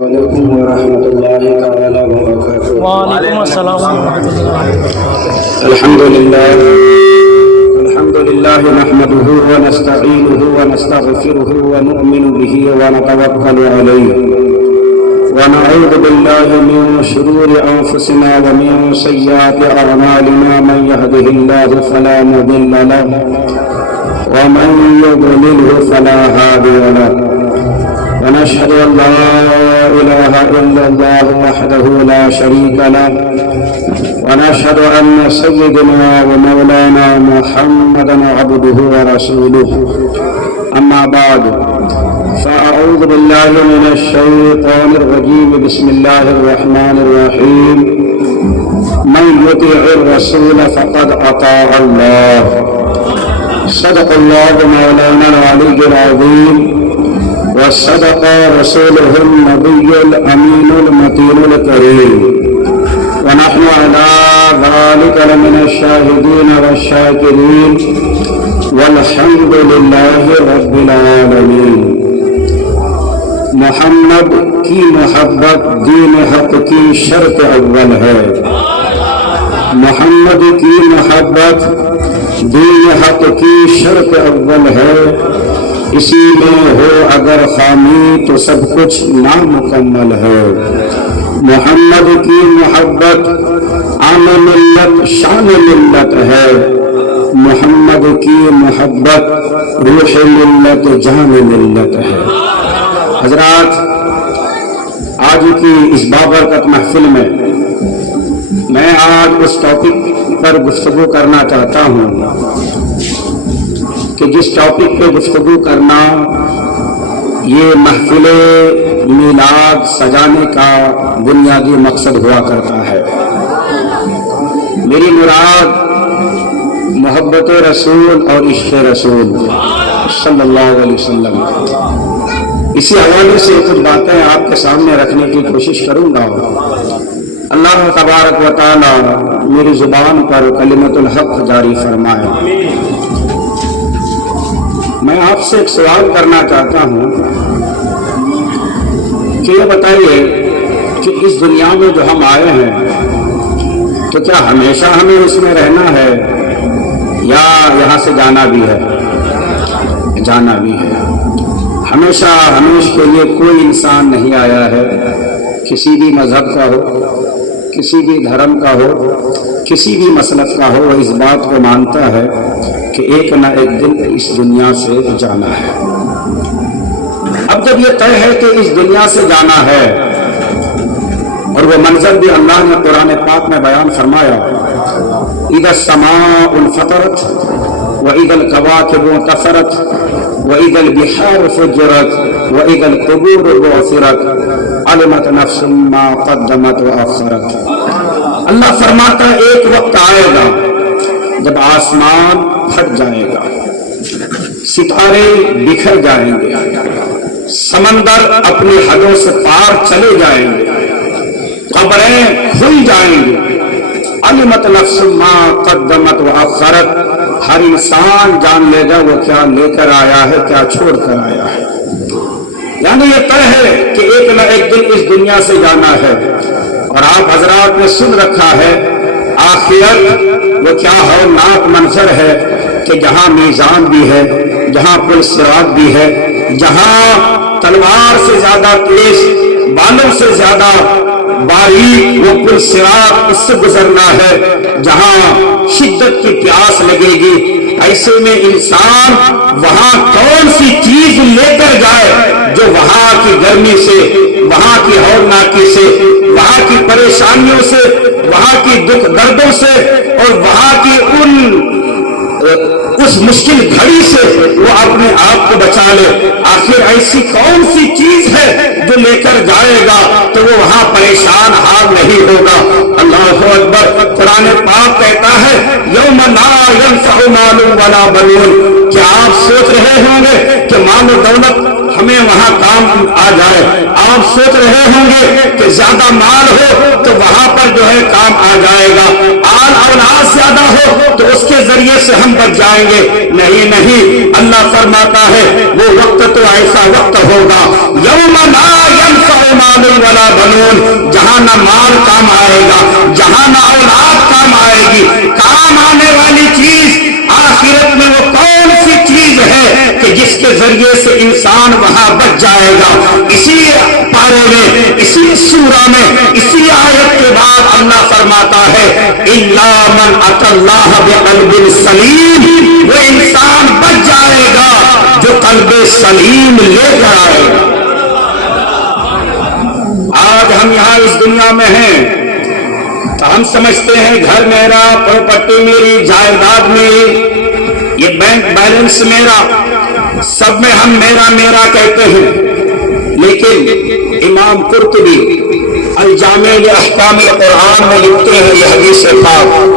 وعلیکم ورحمۃ اللہ تعالی وبرکاتہ۔ وعلیکم السلام ورحمۃ اللہ۔ الحمد للہ نحمده ونستعینه ونستغفره ونؤمن به ونتوکل علیہ ونعوذ باللہ من شرور انفسنا ومن سیئات اعمالنا، من يهده الله فلا مضل له ومن يضلل فلا هادي له، ونشهد أن لا إله إلا الله وحده لا شريك له، ونشهد أن سيدنا ومولانا محمدا عبده ورسوله، أما بعد فأعوذ بالله من الشيطان الرجيم، بسم الله الرحمن الرحيم، من يطع الرسول فقد أطاع الله، صدق الله مولانا العلي العظيم، وصدق رسوله النبي الأمين المتين الكريم، ونحن على ذلك لمن الشاهدين والشاكرين، والحمد لله رب العالمين۔ محمد کی محبت دین حق کی شرط اول ہے، محمد کی محبت دین حق کی شرط اول ہے، اسی میں ہو اگر خامی تو سب کچھ نامکمل ہے۔ محمد کی محبت عام ملت شان ملت ہے، محمد کی محبت روح ملت جان ملت ہے۔ حضرات، آج کی اس بابرکت محفل میں میں آج اس ٹاپک پر گفتگو کرنا چاہتا ہوں کہ جس ٹاپک پہ گفتگو کرنا یہ محفل میلاد سجانے کا بنیادی مقصد ہوا کرتا ہے۔ میری مراد محبت رسول اور عشق رسول صلی اللہ علیہ وسلم، اسی حوالے سے کچھ باتیں آپ کے سامنے رکھنے کی کوشش کروں گا۔ اللہ تبارک و تعالی میری زبان پر کلمت الحق جاری فرمائے۔ میں آپ سے ایک سوال کرنا چاہتا ہوں کہ یہ بتائیے کہ اس دنیا میں جو ہم آئے ہیں تو کیا ہمیشہ ہمیں اس میں رہنا ہے یا یہاں سے جانا بھی ہے؟ جانا بھی ہے۔ ہمیشہ ہمیشہ کے لیے کوئی انسان نہیں آیا ہے، کسی بھی مذہب کا ہو، کسی بھی دھرم کا ہو، کسی بھی مسلک کا ہو، وہ اس بات کو مانتا ہے کہ ایک نہ ایک دن اس دنیا سے جانا ہے۔ اب جب یہ طے ہے کہ اس دنیا سے جانا ہے، اور وہ منظر بھی اللہ نے قرآن پاک میں بیان فرمایا، اذا السماء انفطرت واذا الكواكب انتثرت واذا البحار فجرت واذا القبور بعثرت علمت نفس ما قدمت واخرت۔ اللہ فرماتا ہے ایک وقت آئے گا جب آسمان پھٹ جائے گا، ستارے بکھر جائیں گے، سمندر اپنی حدوں سے پار چلے جائیں گے، قبریں کھل جائیں گی، علمت نفس ما قدمت واخرت، ہر انسان جان لے گا وہ کیا لے کر آیا ہے، کیا چھوڑ کر آیا ہے۔ یعنی یہ طے ہے کہ ایک نہ ایک دن اس دنیا سے جانا ہے۔ اور آپ حضرات نے سن رکھا ہے آخرت وہ کیا ہولناک منظر ہے کہ جہاں میزان بھی ہے، جہاں پل صراط بھی ہے، جہاں تلوار سے زیادہ تیز، بالوں سے زیادہ باریک وہ پل صراط اس سے گزرنا ہے، جہاں شدت کی پیاس لگے گی۔ ایسے میں انسان وہاں کون سی چیز لے کر جائے جو وہاں کی گرمی سے، وہاں کی ہولناکی سے، وہاں کی پریشانیوں سے، وہاں کی دکھ دردوں سے اور وہاں کی اس مشکل گھڑی سے وہ اپنے آپ کو بچا لے۔ آخر ایسی کون سی چیز ہے جو لے کر جائے گا تو وہ وہاں پریشان حال نہیں ہوگا؟ اللہ اکبر۔ قرآن پاک کہتا ہے یوم لا ينفع مال ولا بنون۔ کیا آپ سوچ رہے ہوں گے کہ مال و دولت ہمیں وہاں کام آ جائے؟ آپ سوچ رہے ہوں گے کہ زیادہ مال ہو تو وہاں پر جو ہے کام آ جائے گا، آل اولاد زیادہ ہو تو اس کے ذریعے سے ہم بچ جائیں گے؟ نہیں نہیں، اللہ فرماتا ہے وہ وقت تو ایسا وقت ہوگا یوم لا ينفع مال خون، جہاں نہ مال کام آئے گا، جہاں نہ اولاد کام آئے گی، کام آنے والی چیز آخرت میں وہ کون سی چیز ہے کہ جس کے ذریعے سے انسان وہاں بچ جائے گا؟ اسی پارے میں، اسی سورہ میں، اسی آیت کے بعد اللہ فرماتا ہے الا من اتى الله بقلب سلیم، وہ انسان بچ جائے گا جو قلب سلیم لے کر آئے گا۔ آج ہم یہاں اس دنیا میں ہیں تو ہم سمجھتے ہیں گھر میرا، پراپرٹی میری، جائیداد میری، یہ بینک بیلنس میرا، سب میں ہم میرا میرا کہتے ہیں۔ لیکن امام قرطبی الجامع لاحکام القرآن میں لکھتے ہیں، یہ حدیث پاک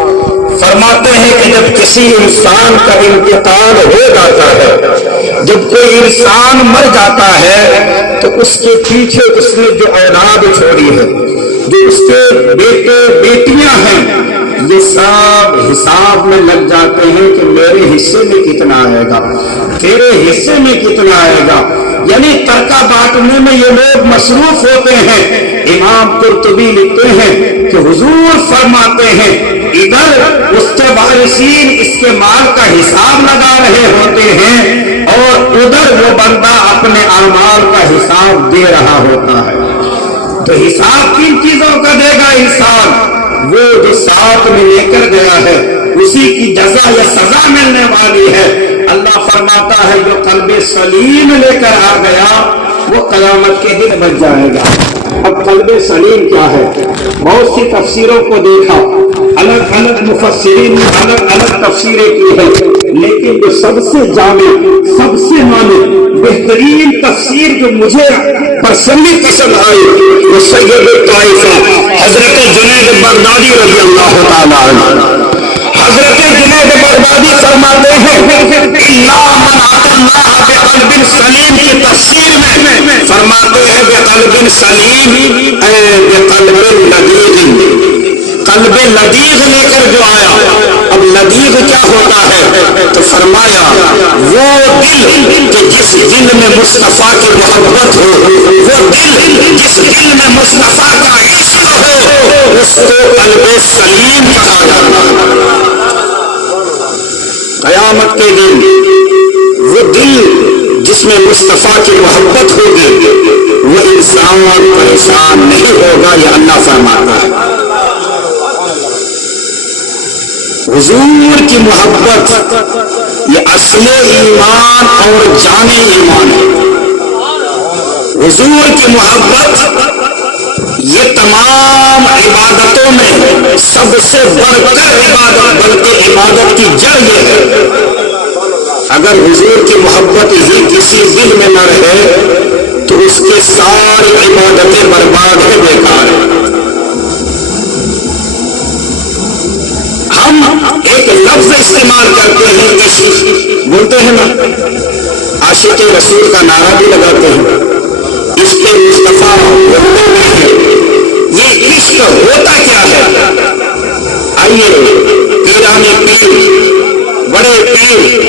فرماتے ہیں کہ جب کسی انسان کا انتقال ہو جاتا ہے، جب کوئی انسان مر جاتا ہے تو اس کے پیچھے اس نے جو اولاد چھوڑی ہے، جو اس کے بیٹے بیٹیاں ہیں، یہ سب حساب میں لگ جاتے ہیں کہ میرے حصے میں کتنا آئے گا، تیرے حصے میں کتنا آئے گا، یعنی ترکہ بانٹنے میں یہ لوگ مصروف ہوتے ہیں۔ امام قرطبی لکھتے ہیں کہ حضور فرماتے ہیں ادھر اس کے وارثین اس کے مال کا حساب لگا رہے ہوتے ہیں اور ادھر وہ بندہ اپنے اعمال کا حساب دے رہا ہوتا ہے۔ تو حساب کن چیزوں کا دے گا انسان؟ وہ جو ساتھ میں لے کر گیا ہے اسی کی جزا یا سزا ملنے والی ہے۔ اللہ فرماتا ہے جو قلب سلیم لے کر آ گیا وہ قیامت کے دن بچ جائے گا۔ اب قلب سلیم کیا ہے؟ بہت سی تفسیروں کو دیکھا، الگ الگ مفسرین نے الگ الگ تفسیریں کی ہے، لیکن جو سب سے جامع، سب سے معنی بہترین تفسیر جو مجھے پرسنلی پسند آئی وہ سید الطائفہ حضرت جنید بغدادی رضی اللہ تعالیٰ عنہ۔ حضرت جنید بغدادی فرماتے ہیں الا من اتى الله بقلب سلیم کی تفسیر میں فرماتے ہیں بقلب سلیم بقلب لدیغ، قلب لدیغ لے کر جو آیا۔ اب لدیغ کیا ہوتا ہے؟ تو فرمایا وہ دل کہ جس دل میں مصطفیٰ کی محبت ہو، وہ دل جس دل میں مصطفیٰ کا عشق ہو، اس کو قلب سلیم کہا جاتا ہے۔ قیامت کے دن وہ دل جس میں مصطفیٰ کی محبت ہوگی وہ انسان پریشان نہیں ہوگا، یہ اللہ فرماتا ہے۔ حضور کی محبت یہ اصل ایمان اور جان ایمان ہے۔ حضور کی محبت یہ تمام عبادتوں میں سب سے بڑھ کر عبادت، بلکہ عبادت کی جڑ یہ ہے۔ اگر حضور کی محبت ہی کسی دل میں نہ رہے تو اس کی ساری عبادتیں برباد ہیں، بیکار ہیں۔ ہم ایک لفظ استعمال کرتے ہیں عشق، بولتے ہیں نا، عاشق رسول کا نعرہ بھی لگاتے ہیں، عشق مصطفیٰ ہوتا ہے۔ یہ عشق ہوتا کیا ہے؟ آئیے پیران پیر، بڑے پیر،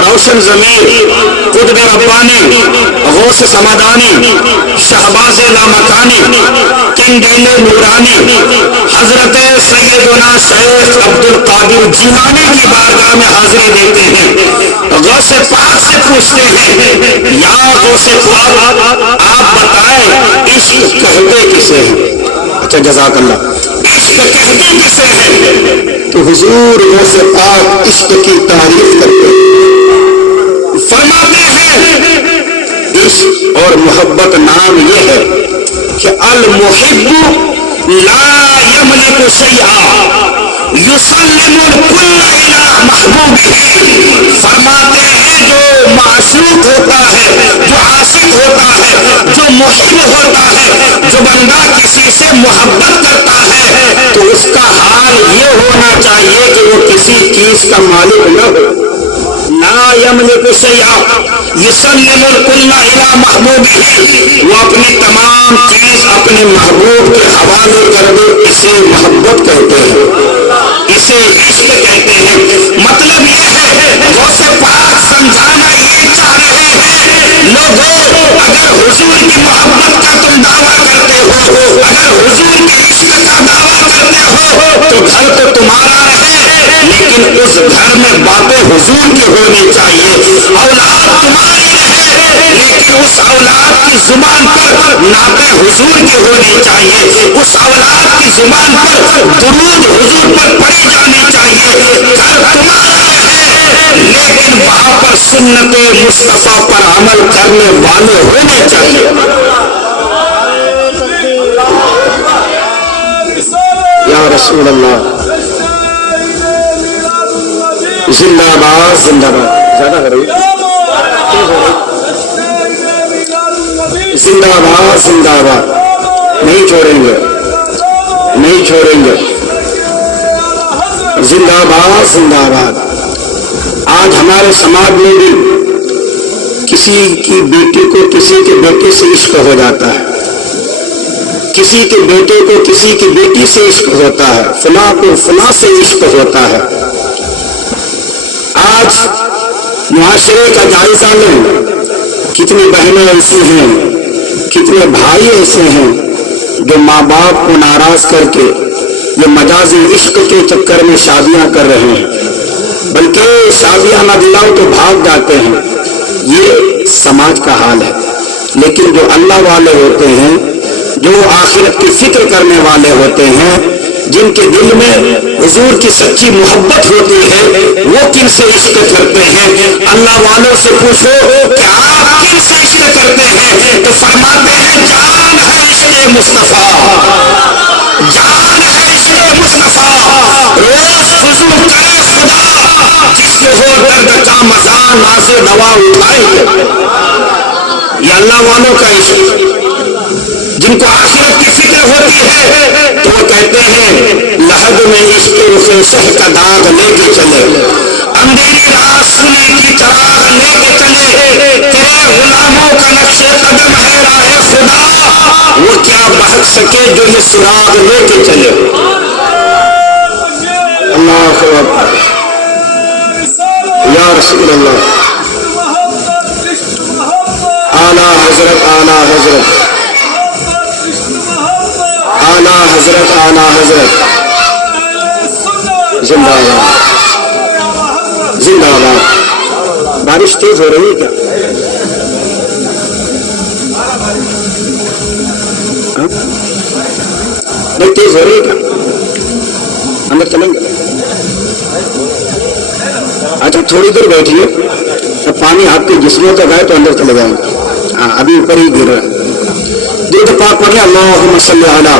روشن ضمیر، قطب ربانی، غوث سمدانی، شہباز لامکانی، کنڈیل نورانی، حضرت سیدنا شیخ عبد القادر جیلانی کی بارگاہ میں حاضری دیتے ہیں، غوث پاک سے پوچھتے ہیں یا غوث پاک آپ بتائیں عشق کہتے کسے ہیں؟ اچھا جزاک اللہ، عشق کہتے کسے ہیں؟ تو حضور غوث پاک عشق کی تعریف کرتے ہیں، فرماتے ہیں عشق اور محبت نام یہ ہے کہ المحب لا یملک شیئا یسلم الکل الی محبوبہ۔ فرماتے ہیں جو معشوق ہوتا ہے، جو عاشق ہوتا ہے، جو محب ہوتا ہے، جو بندہ کسی سے محبت کرتا ہے تو اس کا حال یہ ہونا چاہیے کہ وہ کسی چیز کا مالک نہ ہو۔ لا یملک شیئا یسلم الکل الی محبوبہ، وہ اپنی تمام چیز اپنے محبوب کے حوالے کر دے، اسے محبت کہتے ہیں، اسے عشق کہتے ہیں۔ مطلب یہ ہے غوث پاک سمجھانا یہ چاہ رہے ہیں لوگوں، اگر حضور کی محبت کا تم دعویٰ کرتے ہو، اگر حضور کی ہونی چاہیے. اولاد تمہاری ہے لیکن اس اولاد کی زبان پر نعت حضور کی ہونی چاہیے. اس اولاد کی زبان پر درود حضور پر پڑھی جانی چاہیے. گھر تمہارا ہے لیکن وہاں پر سنت مصطفیٰ پر عمل کرنے والے ہونے چاہیے. یا رسول اللہ زندہ باد زندہ باد. زیادہ ہو رہی زندہ باد زندہ باد. نہیں چھوڑیں گے نہیں چھوڑیں گے. زندہ باد زندہ باد. آج ہمارے سماج میں بھی کسی کی بیٹی کو کسی کے بیٹے سے عشق ہو جاتا ہے, کسی کے بیٹے کو کسی کی بیٹی سے عشق ہوتا ہے, فلاں کو فلاں سے عشق ہوتا ہے. آج معاشرے کا جائزہ لیں, کتنی بہنیں ایسی ہیں, کتنے بھائی ایسے ہیں جو ماں باپ کو ناراض کر کے یہ مجازی عشق کے چکر میں شادیاں کر رہے ہیں, بلکہ شادیاں نہ دلاؤ تو بھاگ جاتے ہیں. یہ سماج کا حال ہے. لیکن جو اللہ والے ہوتے ہیں, جو آخرت کی فکر کرنے والے ہوتے ہیں, جن کے دل میں حضور کی سچی محبت ہوتی ہے, وہ کن سے عشق کرتے ہیں؟ اللہ والوں سے پوچھو کہ آپ کن سے عشق کرتے ہیں, تو فرماتے ہیں جان ہے عشق مصطفیٰ, جان ہے عشق مصطفیٰ. روز فضو کرے خدا, جس کو ہو درد کا مزہ ناز دوا اٹھائے. یہ اللہ والوں کا عشق. جن کو آخرت کی فکر ہوتی ہے تو وہ کہتے ہیں لحد میں عشق رخ سہ کا داغ لے کے چلے, اندھیری رات سونے کی چراغ لے کے چلے, تیرے غلاموں کا نقش قدم ہے راہ خدا, وہ کیا بہک سکے جو یہ سراغ لے کے چلے. اللہ اکبر. یا رسول اللہ. اعلیٰ حضرت اعلیٰ حضرت اعلیٰ حضرت اعلیٰ حضرت زندہ باد زندہ باد. بارش تیز ہو رہی ہے کیا؟ نہیں تیز ہو رہی ہے کیا؟ اندر چلیں گے. اچھا تھوڑی دیر بیٹھیے, پانی آپ کے جسموں تک آئے تو اندر چلے جائیں گے. ہاں ابھی اوپر ہی گر رہا ہے. درود پاک پڑھیں. اللہم صلی علی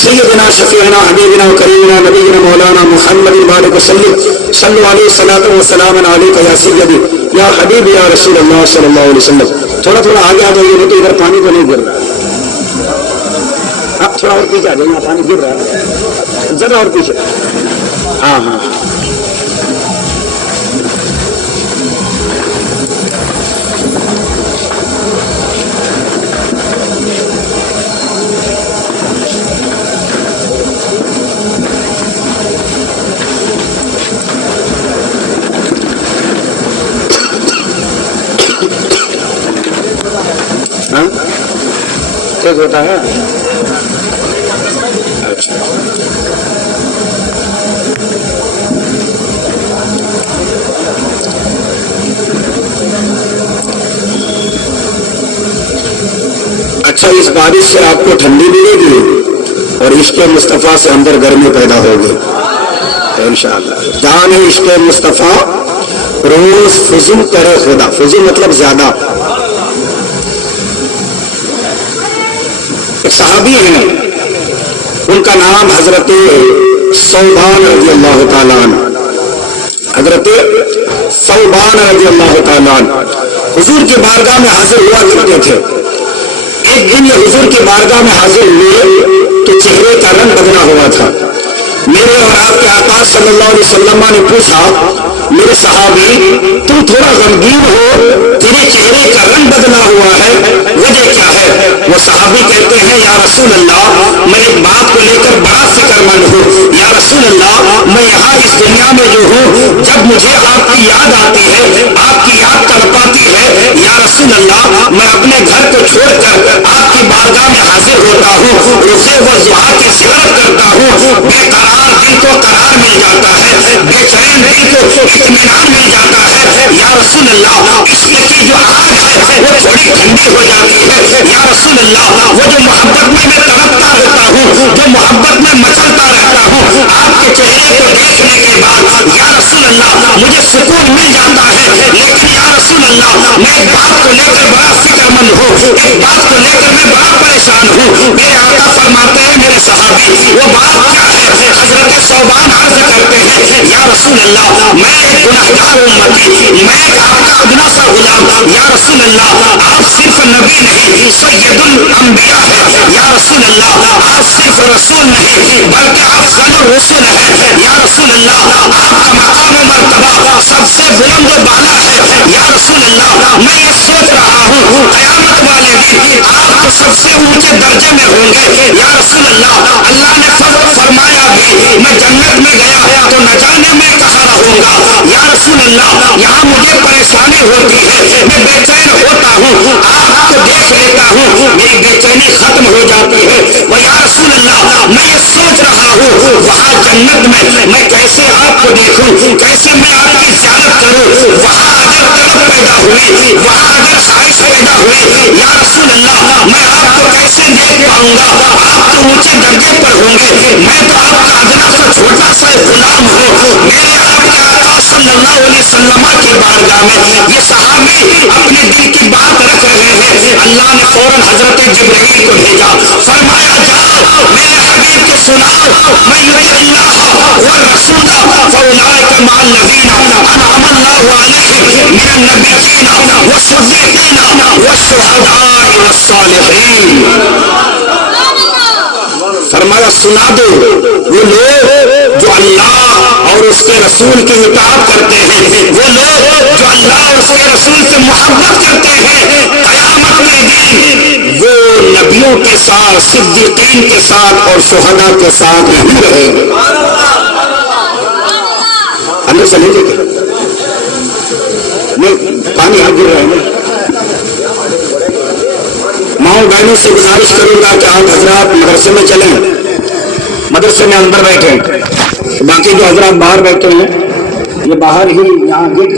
سیدنا شفیعنا حبیبنا کریمنا نبینا مولانا محمد بارک وسلم صلی علیہ الصلوۃ والسلام علیک یا سیدی یا حبیب یا رسول اللہ صلی اللہ علیہ وسلم. تھوڑا تھوڑا آگے آ جائیے, تو ادھر پانی تو نہیں گر رہا. آپ تھوڑا اور پیچھے آ جائیے, یہاں پانی گر رہا ہے, ذرا اور پیچھے. ہاں ہاں تیز ہوتا ہے. اچھا اچھا اس بارش سے آپ کو ٹھنڈی ملے گی اور عشق مصطفیٰ سے اندر گرمی پیدا ہوگی انشاءاللہ. جان عشق مصطفیٰ روز فضو کرے خدا. فضو مطلب زیادہ. ایک صحابی ہیں, ان کا نام حضرت ثوبان رضی اللہ تعالیٰ عنہ. حضرت ثوبان رضی اللہ تعالیٰ عنہ حضور کی بارگاہ میں حاضر ہوا کرتے تھے. ایک دن یہ حضور کی بارگاہ میں حاضر ہوئے تو چہرے کا رنگ بدلا ہوا تھا. میرے اور آپ کے آقا صلی اللہ علیہ وسلم نے پوچھا, میرے صحابی تم تھوڑا غمگین ہو, تیرے چہرے کا رنگ بدلا ہوا ہے, وجہ کیا ہے؟ وہ صحابی کہتے ہیں یا رسول اللہ میں ایک بات کو لے کر بڑا فکر مند ہوں. یا رسول اللہ میں یہاں اس دنیا میں جو ہوں, جب مجھے آپ کی یاد آتی ہے, آپ کی یاد تڑپاتی ہے, یا رسول اللہ میں اپنے گھر کو چھوڑ کر آپ کی بارگاہ میں حاضر ہوتا ہوں, روزے و ضحیٰ کی زیارت کرتا ہوں, بے قرار دل کو قرار مل جاتا ہے, بے چین دل کو اطمینان مل جاتا ہے. یا رسول اللہ عشق کی جو آگ ہے وہ تھوڑی ٹھنڈی ہو جاتی ہے. یا رسول اللہ وہ جو محبت میں تڑپتا رہتا ہوں, جو محبت میں مچلتا رہتا ہوں, آپ کے چہرے کو دیکھنے کے بعد یا رسول اللہ مجھے سکون مل جاتا ہے. لیکن یا رسول اللہ میں ایک بات کو لے کر بڑا فکر مند ہوں, ایک بات کو لے کر میں بڑا پریشان ہوں. میرے آقا فرماتے ہیں میرے صحابی وہ بات کیا ہے؟ حضرت ثوبان عرض کرتے ہیں یا رسول اللہ میں ایک گنہگار امتی, میں آپ کا ادنا سا غلام. یا رسول اللہ آپ صرف نبی نہیں سید الانبیاء ہے. یا رسول اللہ آپ صرف رسول نہیں بلکہ افضل الرسل ہے. یا رسول اللہ آپ کا مقام و مرتبہ سب سے بلند و بالا ہے. یا رسول اللہ میں یہ سوچ رہا ہوں قیامت والے دن آپ تو سب سے اونچے درجے میں ہوں گے. یا رسول اللہ اللہ نے فرمایا بھی میں جنت میں گیا تو نہ جانے میں کہاں رہوں گا. یا رسول اللہ یہاں مجھے پریشانی ہوتی ہے, میں بے چین ہوتا ہوں, آپ کو دیکھ لیتا ہوں میری بے چینی ختم ہو جاتی ہے. وہ یا رسول اللہ میں یہ سوچ رہا ہوں وہاں جنت میں کیسے آپ کو دیکھوں, کیسے میں آپ کی زیارت کروں. وہاں اگر طلب پیدا ہوئی, وہاں اگر خواہش پیدا ہوئی, یا رسول اللہ میں آپ کو کیسے دیکھ پاؤں گا. آپ تو اونچے درجے پر ہوں گے, میں تو آپ کا ادنا سا چھوٹا سا غلام ہوں. میرے آپ کے آقا صلی اللہ علیہ وسلم کی بارگاہ میں یہ صحابی اپنے دل کی بات رکھ رہے ہیں. اللہ نے فوراً حضرت جبرائیل کو بھیجا, فرمایا جاؤ میرے حبیب کو سناؤ من یطع اللہ والرسول فاولئک مع الذین انعم اللہ علیہم من النبیین والصدیقین والشہداء والصالحین. فرمایا سنا دو وہ لوگ جو اللہ اور اس کے رسول کی اطاعت کرتے ہیں, وہ لوگ جو اللہ اور اس کے رسول سے محبت کرتے ہیں, قیامت کے دن وہ نبیوں کے ساتھ, صدیقین کے ساتھ اور شہداء کے ساتھ نہیں رہیں گے. اندر سے لے کے میں پانی ہاتھ گر رہا ہے. ماؤں بہنوں سے گزارش کروں گا کہ آپ حضرات مدرسے میں چلیں, مدرسے میں اندر بیٹھیں, باقی جو حضرات باہر بیٹھے ہیں یہ باہر ہی یہاں گیٹ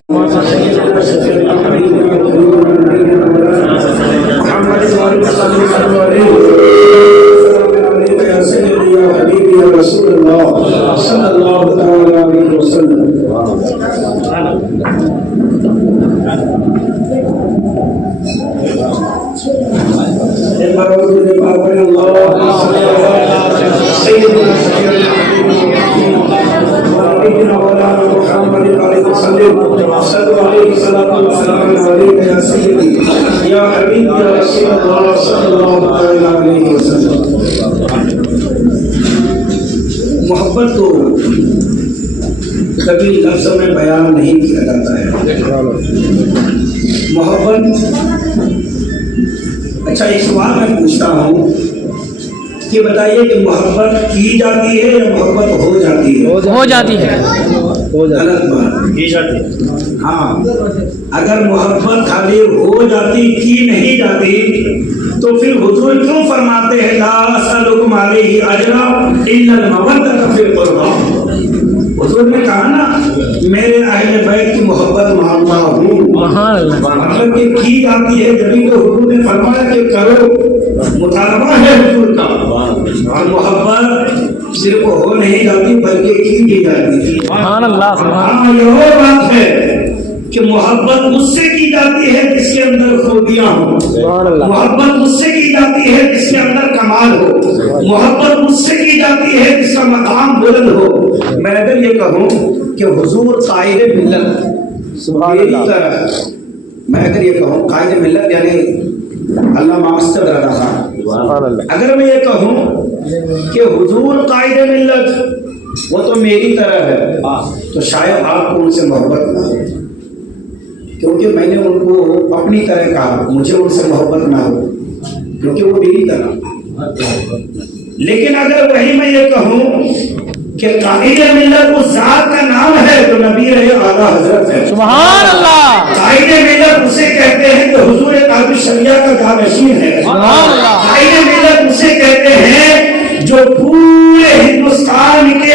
محبت کو کبھی لفظوں میں بیان نہیں کیا جاتا ہے. محبت, اچھا ایک سوال میں پوچھتا ہوں کہ بتائیے کہ محبت کی جاتی ہے یا محبت ہو جاتی ہے؟ ہو جاتی ہے. غلط بات کی جاتی ہے. ہاں اگر محبت خالی ہو جاتی کی نہیں جاتی تو پھر حضور کیوں فرماتے ہیں لا اسألکم علیہ اجرا الا المودۃ فی القربى. حضور نے کہا نا میرے اہل بیت کی محبت مانتا ہوں, مطلب کہ کی جاتی ہے. جبھی تو حضور نے فرمایا کہ کرو, مطالبہ ہے حضور کا. اور محبت صرف ہو نہیں جاتی بلکہ کی جاتی ہے. سبحان اللہ. ہاں یہ اور بات ہے کہ محبت مجھ سے کی جاتی ہے جس کے اندر خوبیاں ہوں, محبت مجھ سے کی جاتی ہے جس کے اندر کمال ہو, محبت مجھ سے کی جاتی ہے جس کا مقام بلند ہو. میں اگر یہ کہوں کہ حضور قائد ملت, میں اگر یہ کہوں قائد ملت یعنی علامہ اسد رضا خان, اگر میں یہ کہوں کہ حضور قائد ملت وہ تو میری طرح ہے تو شاید آپ کو ان سے محبت نہ ہو, کیونکہ میں نے ان کو اپنی طرح کہا, مجھے ان سے محبت نہ ہو کیونکہ وہ میری طرح. لیکن اگر وہی میں یہ کہوں کہ قائد ملت اس ذات کا نام ہے تو نبی رہے اعلیٰ حضرت ہے. سبحان اللہ. قائد ملت اسے کہتے ہیں کہ حضور قائد شریعہ کا جانشین ہے. سبحان اللہ. قائد ملت اسے کہتے ہیں جو پورے ہندوستان کے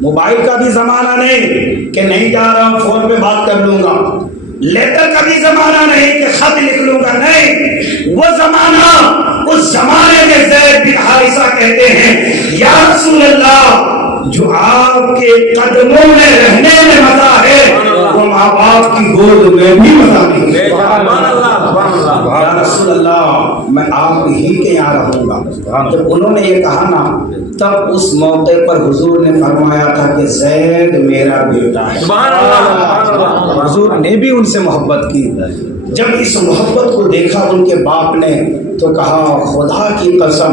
موبائل کا بھی زمانہ نہیں کہ نہیں جا رہا ہوں فون پہ بات کر لوں گا، لیٹر کا بھی زمانہ نہیں کہ خط لکھ لوں گا، نہیں، وہ زمانہ، اس زمانے میں زید بن حارثہ کہتے ہیں یا رسول اللہ جو آپ کے قدموں میں رہنے میں مزہ ہے وہ ماں باپ کی گود میں بھی مزہ نہیں ہے۔ یا رسول اللہ میں آپ ہی کے یہاں رہوں گا۔ جب انہوں نے یہ کہا نا تب اس موقع پر حضور نے فرمایا تھا کہ زید میرا بیٹا ہے۔ حضور نے بھی ان سے محبت کی۔ جب اس محبت کو دیکھا ان کے باپ نے تو کہا خدا کی قسم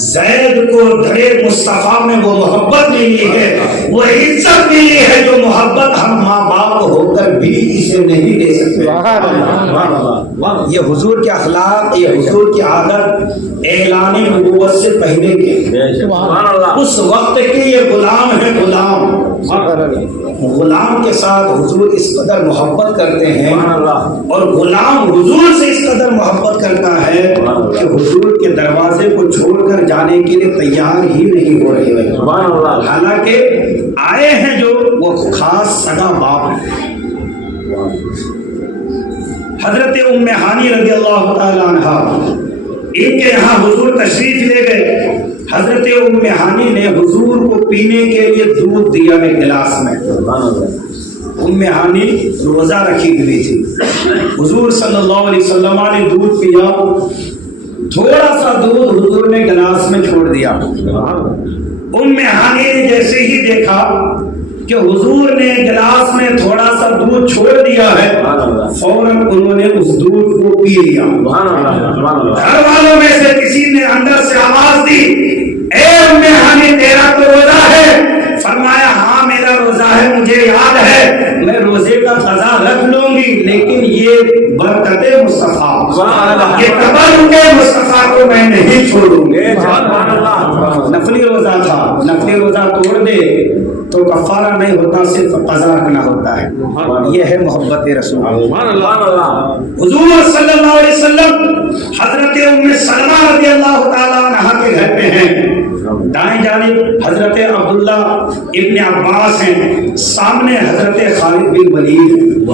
زید کو دھڑے مصطفیٰ میں وہ محبت ملی ہے، وہ عزت ملی ہے جو محبت ہم ماں باپ ہو کر بھی اسے نہیں دے سکتے۔ یہ حضور کے اخلاق، یہ حضور کی عادت اعلان نبوت سے پہلے کے اس وقت کے یہ غلام ہے، غلام کے ساتھ حضور اس قدر محبت کرتے ہیں اور غلام حضور سے اس قدر محبت کرتا ہے کہ حضور کے دروازے کو چھوڑ کر جانے کے لیے تیار ہی نہیں ہو رہے ہیں، حالانکہ آئے ہیں جو وہ خاص سگا باپ ہیں۔ حضرت ام ہانی رضی اللہ تعالی عنہا ان کے یہاں حضور تشریف لے گئے۔ حضرت ام ہانی نے حضور کو پینے کے لیے دودھ دیا ایک گلاس میں۔ ام ہانی روزہ رکھی ہوئی تھی، حضور صلی اللہ علیہ وسلم نے دودھ پیا، تھوڑا سا دودھ حضور نے گلاس میں چھوڑ دیا۔ ام ہانی نے جیسے ہی دیکھا کہ حضور نے گلاس میں تھوڑا سا دودھ چھوڑ دیا ہے، فوراً انہوں نے اس دودھ کو پی لیا۔ گھر والوں میں سے کسی نے اندر سے آواز دی اے ام ہانی تیرا تو روزہ ہے؟ فرمایا ہاں میرا روزہ ہے، مجھے یاد ہے، میں روزے کا قضا رکھ لوں گی لیکن یہ برکت مصطفیٰ، یہ تبرک مصطفیٰ کو میں نہیں چھوڑوں گی۔ نفلی روزہ تھا، نفلی روزہ توڑ دے تو کفارہ نہیں ہوتا، صرف قضا رکھنا ہوتا ہے۔ یہ ہے محبت رسول حضور صلی اللہ علیہ وسلم حضرت ام سلمہ رضی اللہ تعالیٰ عنہ کے گھر پہ ہیں، دائیں جانب حضرت عبداللہ ابن عباس ہیں، سامنے حضرت خالد بن ولید۔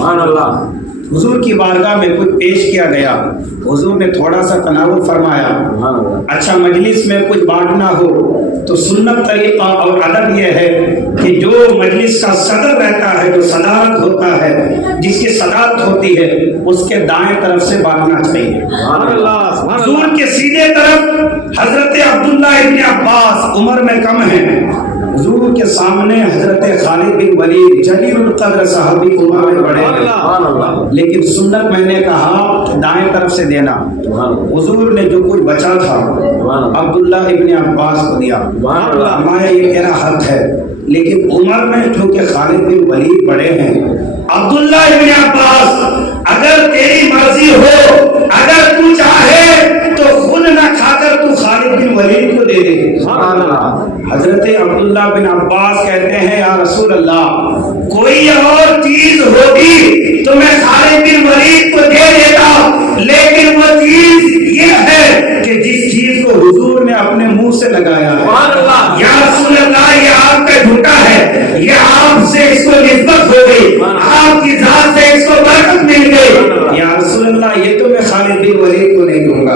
حضور کی بارگاہ میں کچھ پیش کیا گیا، حضور نے تھوڑا سا تناول فرمایا۔ اچھا مجلس میں کچھ بانٹنا ہو تو سنت طریقہ اور ادب یہ ہے کہ جو مجلس کا صدر رہتا ہے، جو صدارت ہوتا ہے، جس کی صدارت ہوتی ہے، اس کے دائیں طرف سے بانٹنا چاہیے۔ حضور کے سیدھے طرف حضرت عبداللہ ابن عباس عمر میں کم ہیں، حضور کے سامنے حضرت خالد بن ولید جلیل القدر صحابی عمر میں بڑے ہیں، لیکن سنت میں نے کہا دائیں طرف سے دینا۔ حضور نے جو کچھ بچا تھا عبداللہ ابن عباس کو دیا، فرمایا یہ میرا حق ہے، لیکن عمر میں چونکہ خالد بن ولید بڑے ہیں، عبداللہ ابن عباس اگر تیری مرضی ہو، اگر تو چاہے تو خود نہ کھا کر تو خالد بن ولید کو دے دے۔ حضرت عبداللہ بن عباس کہتے ہیں یا رسول اللہ کوئی اور چیز ہوگی تو میں خالد بن ولید کو دے دیتا، لیکن وہ چیز یہ ہے کہ جس چیز کو حضور نے اپنے منہ سے لگایا ہے، یا رسول اللہ یہ آپ کا جھوٹا ہے، یہ آپ سے اس کو نسبت ہو گئی، آپ کی ذات سے اس کو برکت مل گئی، یا رسول اللہ یہ تو میں خالد بن ولید کو نہیں دوں گا۔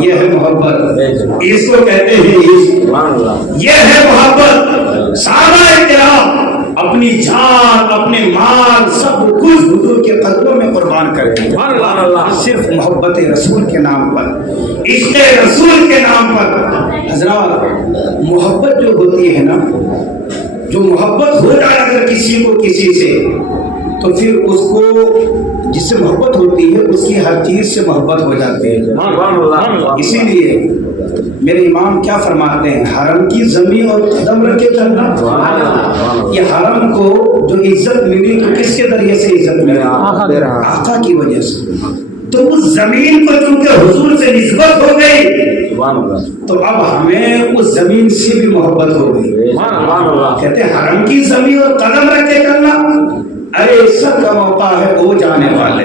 یہ ہے محبت، اس کو کہتے ہیں عشق، یہ ہے محبت۔ صحابہ کرام اپنی جان، اپنے مال، سب کچھ حضور کے قدموں میں قربان کرتے ہیں، صرف محبت رسول کے نام پر، عشق رسول کے نام پر۔ حضرات محبت جو ہوتی ہے نا، جو محبت ہو جائے اگر کسی کو کسی سے، تو پھر اس کو جس سے محبت ہوتی ہے اس کی ہر چیز سے محبت ہو جاتی ہے۔ اسی لیے میرے امام کیا فرماتے ہیں، حرم کی زمین اور قدم رکھے چلنا۔ یہ حرم کو جو عزت ملی تو کس کے ذریعے سے عزت ملی؟ آقا کی وجہ سے۔ تو اس زمین کو چونکہ حضور سے نسبت ہو گئی تو اب ہمیں اس زمین سے بھی محبت ہو گئی۔ کہتے ہیں حرم کی زمین اور قدم رکھے چلنا، ارے سب کا موقع ہے وہ جانے والے،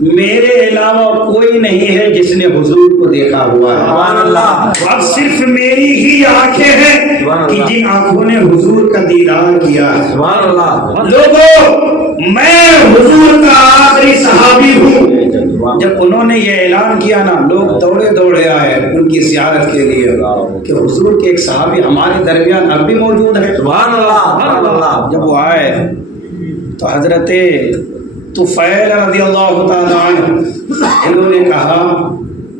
میرے علاوہ کوئی نہیں ہے جس نے حضور کو دیکھا ہوا ہے. اب صرف میری ہی آنکھیں ہیں کہ جن آنکھوں نے حضور کا دیدار کیا ہے. لوگوں میں حضور کا آخری صحابی ہوں. جب انہوں نے یہ اعلان کیا نا لوگ دوڑے دوڑے آئے ان کی زیارت کے لیے کہ حضور کے ایک صحابی ہمارے درمیان اب بھی موجود ہے. جب وہ آئے تو حضرت طفیل رضی اللہ تعالیٰ عنہ انہوں نے کہا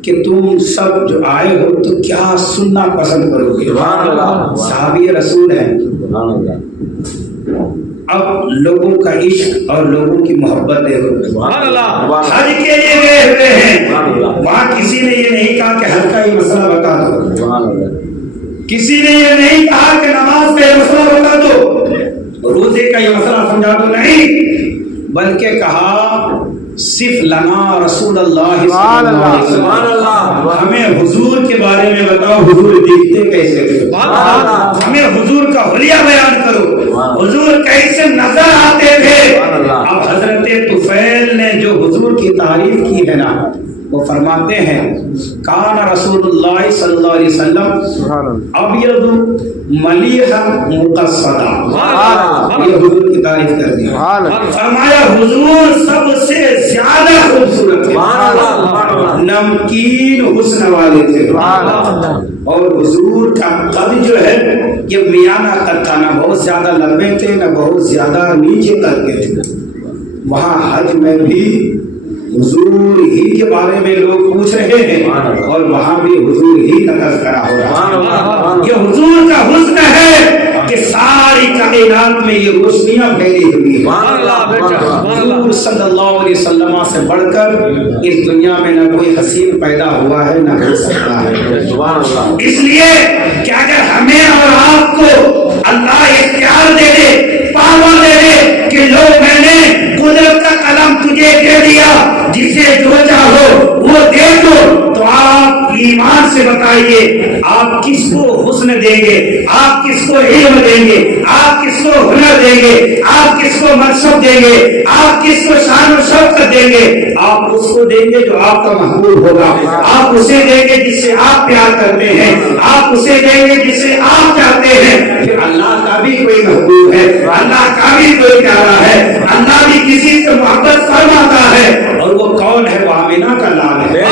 کہ تم سب جو آئے ہو تو کیا سننا پسند کرو گے؟ صحابی رسول ہیں. اب لوگوں کا عشق اور لوگوں کی محبت دیکھو. حج کے لیے گئے ہوئے ہیں, وہاں کسی نے یہ نہیں کہا کہ حج کا یہ مسئلہ بتا دو, کسی نے یہ نہیں کہا کہ نماز کا یہ مسئلہ بتا دو, روزے کا یہ مسئلہ سمجھا دو, نہیں, بلکہ کہا صرف لنا رسول اللہ صلی اللہ علیہ وسلم, ہمیں حضور کے بارے میں بتاؤ, حضور دیکھتے کیسے تھے, ہمیں حضور کا حلیہ بیان کرو, حضور کیسے نظر آتے تھے. اب حضرت طفیل نے جو حضور کی تعریف کی ہے نا وہ فرماتے ہیں کان رسول اللہ صلی اللہ علیہ وسلم ابیض ملیحا مقصدا, یہ حضور کی تعریف کر دی. فرمایا حضور سب سے زیادہ خوبصورت تھے, نمکین حسن والے تھے, اور حضور کا قد جو ہے یہ میانہ قد تھا, نہ بہت زیادہ لمبے تھے نہ بہت زیادہ نیچے قد کے تھے. وہاں حج میں بھی حضور ہی کے بارے میں لوگ پوچھ رہے ہیں اور وہاں بھی حضور ہی کا تذکرہ ہو رہا ہے. یہ حضور کا حسن ہے کہ ساری کائنات میں یہ روشنیاں پھیلی ہوئی ہیں. حضور صلی اللہ علیہ وسلم سے بڑھ کر اس دنیا میں نہ کوئی حسین پیدا ہوا ہے نہ ہو سکتا ہے. اس لیے کہ اگر ہمیں اور آپ کو اللہ اختیار دے دے, پاور دے دے کہ لو میں نے قدرت کا قلم تجھے دے دیا, جسے جو چاہو وہ دے دو, تو آپ ایمان سے بتائیے آپ کس کو حسن دیں گے, آپ کس کو علم دیں گے, آپ کس کو ہنر دیں گے, آپ کس کو منصب دیں گے, آپ کس کو شان و شوکت دیں گے؟ آپ اس کو دیں گے جو آپ کا محبوب ہوگا, آپ اسے دیں گے جس سے آپ پیار کرتے ہیں, آپ اسے دیں گے جسے آپ چاہتے ہیں. پھر اللہ کا بھی کوئی محبوب ہے, اللہ کا بھی کوئی پیارا ہے, اللہ بھی کسی سے محبت فرماتا ہے, اور وہ کون ہے؟ وہ آمینہ کا لال ہے.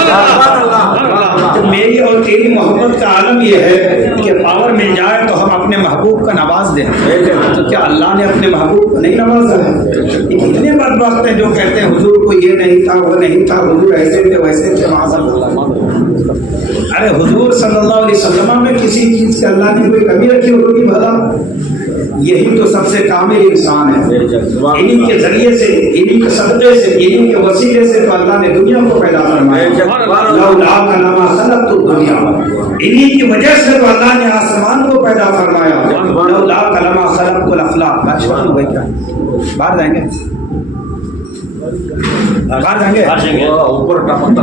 تو میری اور تیری محبت کا عالم یہ ہے کہ پاور مل جائے تو ہم اپنے محبوب کا نواز دیں. تو کیا اللہ نے اپنے محبوب کو نہیں نوازا ہے؟ اتنے بدبخت ہیں جو کہتے ہیں حضور کو یہ نہیں تھا وہ نہیں تھا, حضور ایسے تھے ویسے تھے. ارے حضور صلی اللہ علیہ وسلم میں کسی چیز سے اللہ نے کوئی کمی رکھی ہوگی بھلا؟ یہی تو سب سے کامل انسان ہے. انہی کے ذریعے سے, انہی کے صدقے سے, انہی کے وسیلے سے تو اللہ نے دنیا کو پیدا فرمایا. لولا کلمہ خلقت الدنیا, انہی کی وجہ سے تو اللہ نے آسمان کو پیدا فرمایا. لولا کلمہ خلقت الافلاق. باہر جائیں گے, باہر جائیں گے, اوپر کا پتہ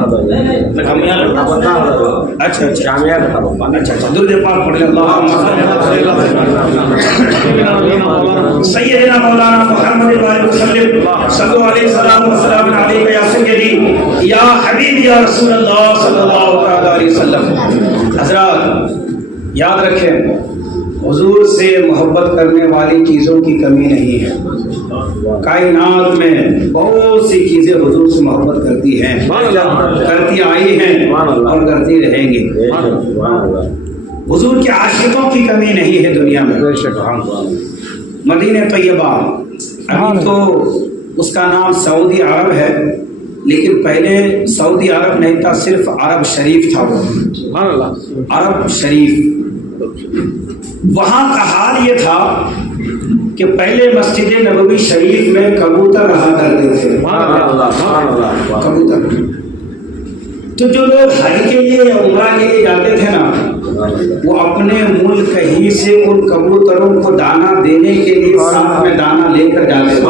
اچھا اچھا اچھا درود پاک پڑھ لیں. سیدنا مولانا محمد وسلم صلو علیہ السلام والسلام علیک یا سیدی یا حبیبی یا رسول اللہ صلی اللہ علیہ وسلم. حضرات یاد رکھیں, حضور سے محبت کرنے والی چیزوں کی کمی نہیں ہے. کائنات میں بہت سی چیزیں حضور سے محبت کرتی ہیں, کرتی آئی ہیں اور کرتی رہیں گی. حضور کے عاشقوں کی کمی نہیں ہے دنیا میں. مدینہ طیبہ ابھی تو اس کا نام سعودی عرب ہے, لیکن پہلے سعودی عرب نہیں تھا, صرف عرب شریف تھا. وہ عرب شریف, وہاں کا حال یہ تھا کہ پہلے مسجد نبوی شریف میں کبوتر رہا کرتے تھے. کبوتر, تو جو لوگ حج کے لیے یا عمرہ کے لیے جاتے تھے نا, وہ اپنے ملک ہی سے ان کبوتروں کو دانا دینے کے لیے ساتھ میں دانا لے کر جاتے تھے.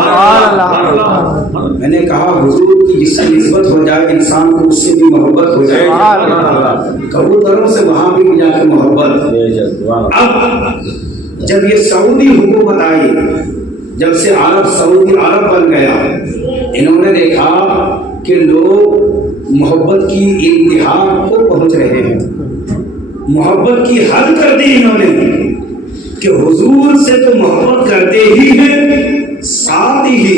میں نے کہا حضور کی جس سے نسبت ہو جائے انسان کو اس سے بھی محبت ہو جائے, کبوتروں سے وہاں بھی جا کے محبت. اب جب یہ سعودی حکومت آئی, جب سے عرب سعودی عرب بن گیا, انہوں نے دیکھا کہ لوگ محبت کی انتہا کو پہنچ رہے ہیں، محبت کی حد کر دی انہوں نے کہ حضور سے تو محبت کرتے ہی ہیں، ساتھ ہی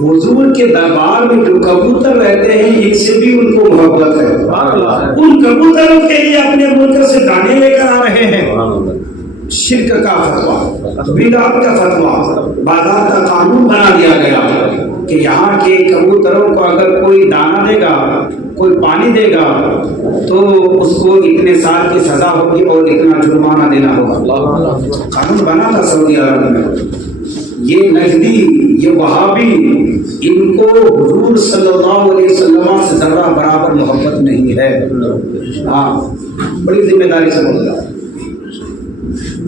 حضور کے دربار میں جو کبوتر رہتے ہیں ان سے بھی ان کو محبت ہے، ان کبوتروں کے لیے اپنے ملک سے دانے لے کر آ رہے ہیں۔ شرک کا فتویٰ، بدعت کا فتویٰ، بازار کا قانون بنا دیا گیا کہ یہاں کے کبوتروں کو اگر کوئی دانہ دے گا، کوئی پانی دے گا تو اس کو اتنے سال کی سزا ہوگی اور اتنا جرمانہ دینا ہوگا۔ قانون بنا تھا سعودی عرب میں۔ یہ نجدی، یہ وہابی، ان کو حضور صلی اللہ علیہ وسلم سے ذرہ برابر محبت نہیں ہے۔ ہاں، بڑی ذمہ داری سے بول رہا ہوں۔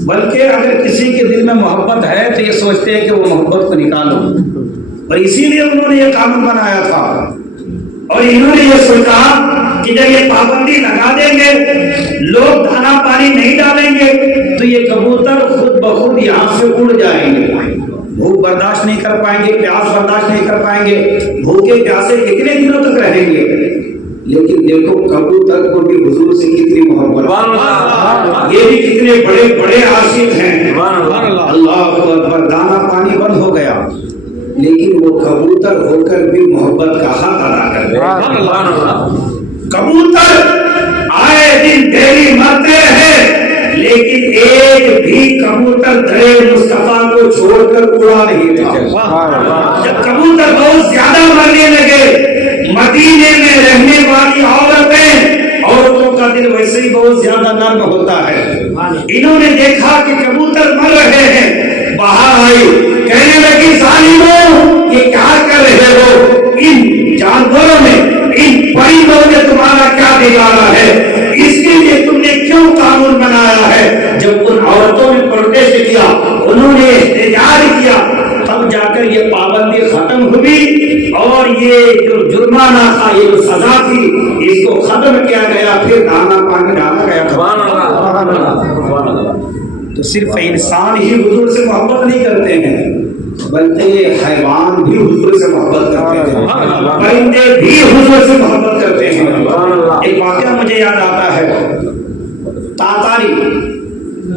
بلکہ اگر کسی کے دل میں محبت ہے تو یہ سوچتے ہیں کہ وہ محبت کو نکالو، اور اسی لیے انہوں نے یہ قانون بنایا تھا، اور انہوں نے یہ سوچا کہ جب یہ پابندی لگا دیں گے، لوگ دانا پانی نہیں ڈالیں گے تو یہ کبوتر خود بخود یہاں سے اڑ جائیں گے، بھوک برداشت نہیں کر پائیں گے، پیاس برداشت نہیں کر پائیں گے، بھوکے پیاسے کتنے دنوں تک رہیں گے۔ لیکن دیکھو کبوتر کو بھی حضور سے کتنی محبت، یہ بھی کتنے بڑے بڑے عاشق ہیں۔ اللہ اکبر، دانا پانی بند ہو گیا لیکن وہ کبوتر ہو کر بھی محبت کا حق ادا کر رہے۔ کبوتر آئے دن ڈیری مرتے ہیں لیکن ایک بھی کبوتر درے مصطفیٰ کو چھوڑ کر اڑا نہیں تھا۔ جب کبوتر بہت زیادہ مرنے لگے، مدینے میں رہنے والی عورتوں کا دل ویسے ہی بہت زیادہ نرم ہوتا ہے، انہوں نے دیکھا کہ کبوتر مر رہے ہیں، باہر آئی، کہنے لگی ظالموں یہ کیا کر رہے ہو، ان جانوروں میں، ان پرندوں نے تمہارا کیا بگاڑا ہے، اس کے لیے تم نے کیوں قانون بنایا ہے؟ جب ان عورتوں نے پروٹیسٹ کیا، انہوں نے احتجاج کیا، تب جا کر یہ پابندی ختم ہوئی اور یہ جو جرمانہ تھا، یہ جو سزا تھی، اس کو ختم کیا گیا، پھر دانا پانی ڈالا گیا۔ تو صرف انسان ہی حضور سے محبت نہیں کرتے ہیں بلکہ حیوان بھی حضور سے محبت کرتے ہیں، پرندے بھی حضور سے محبت کرتے ہیں۔ ایک واقعہ مجھے یاد آتا ہے،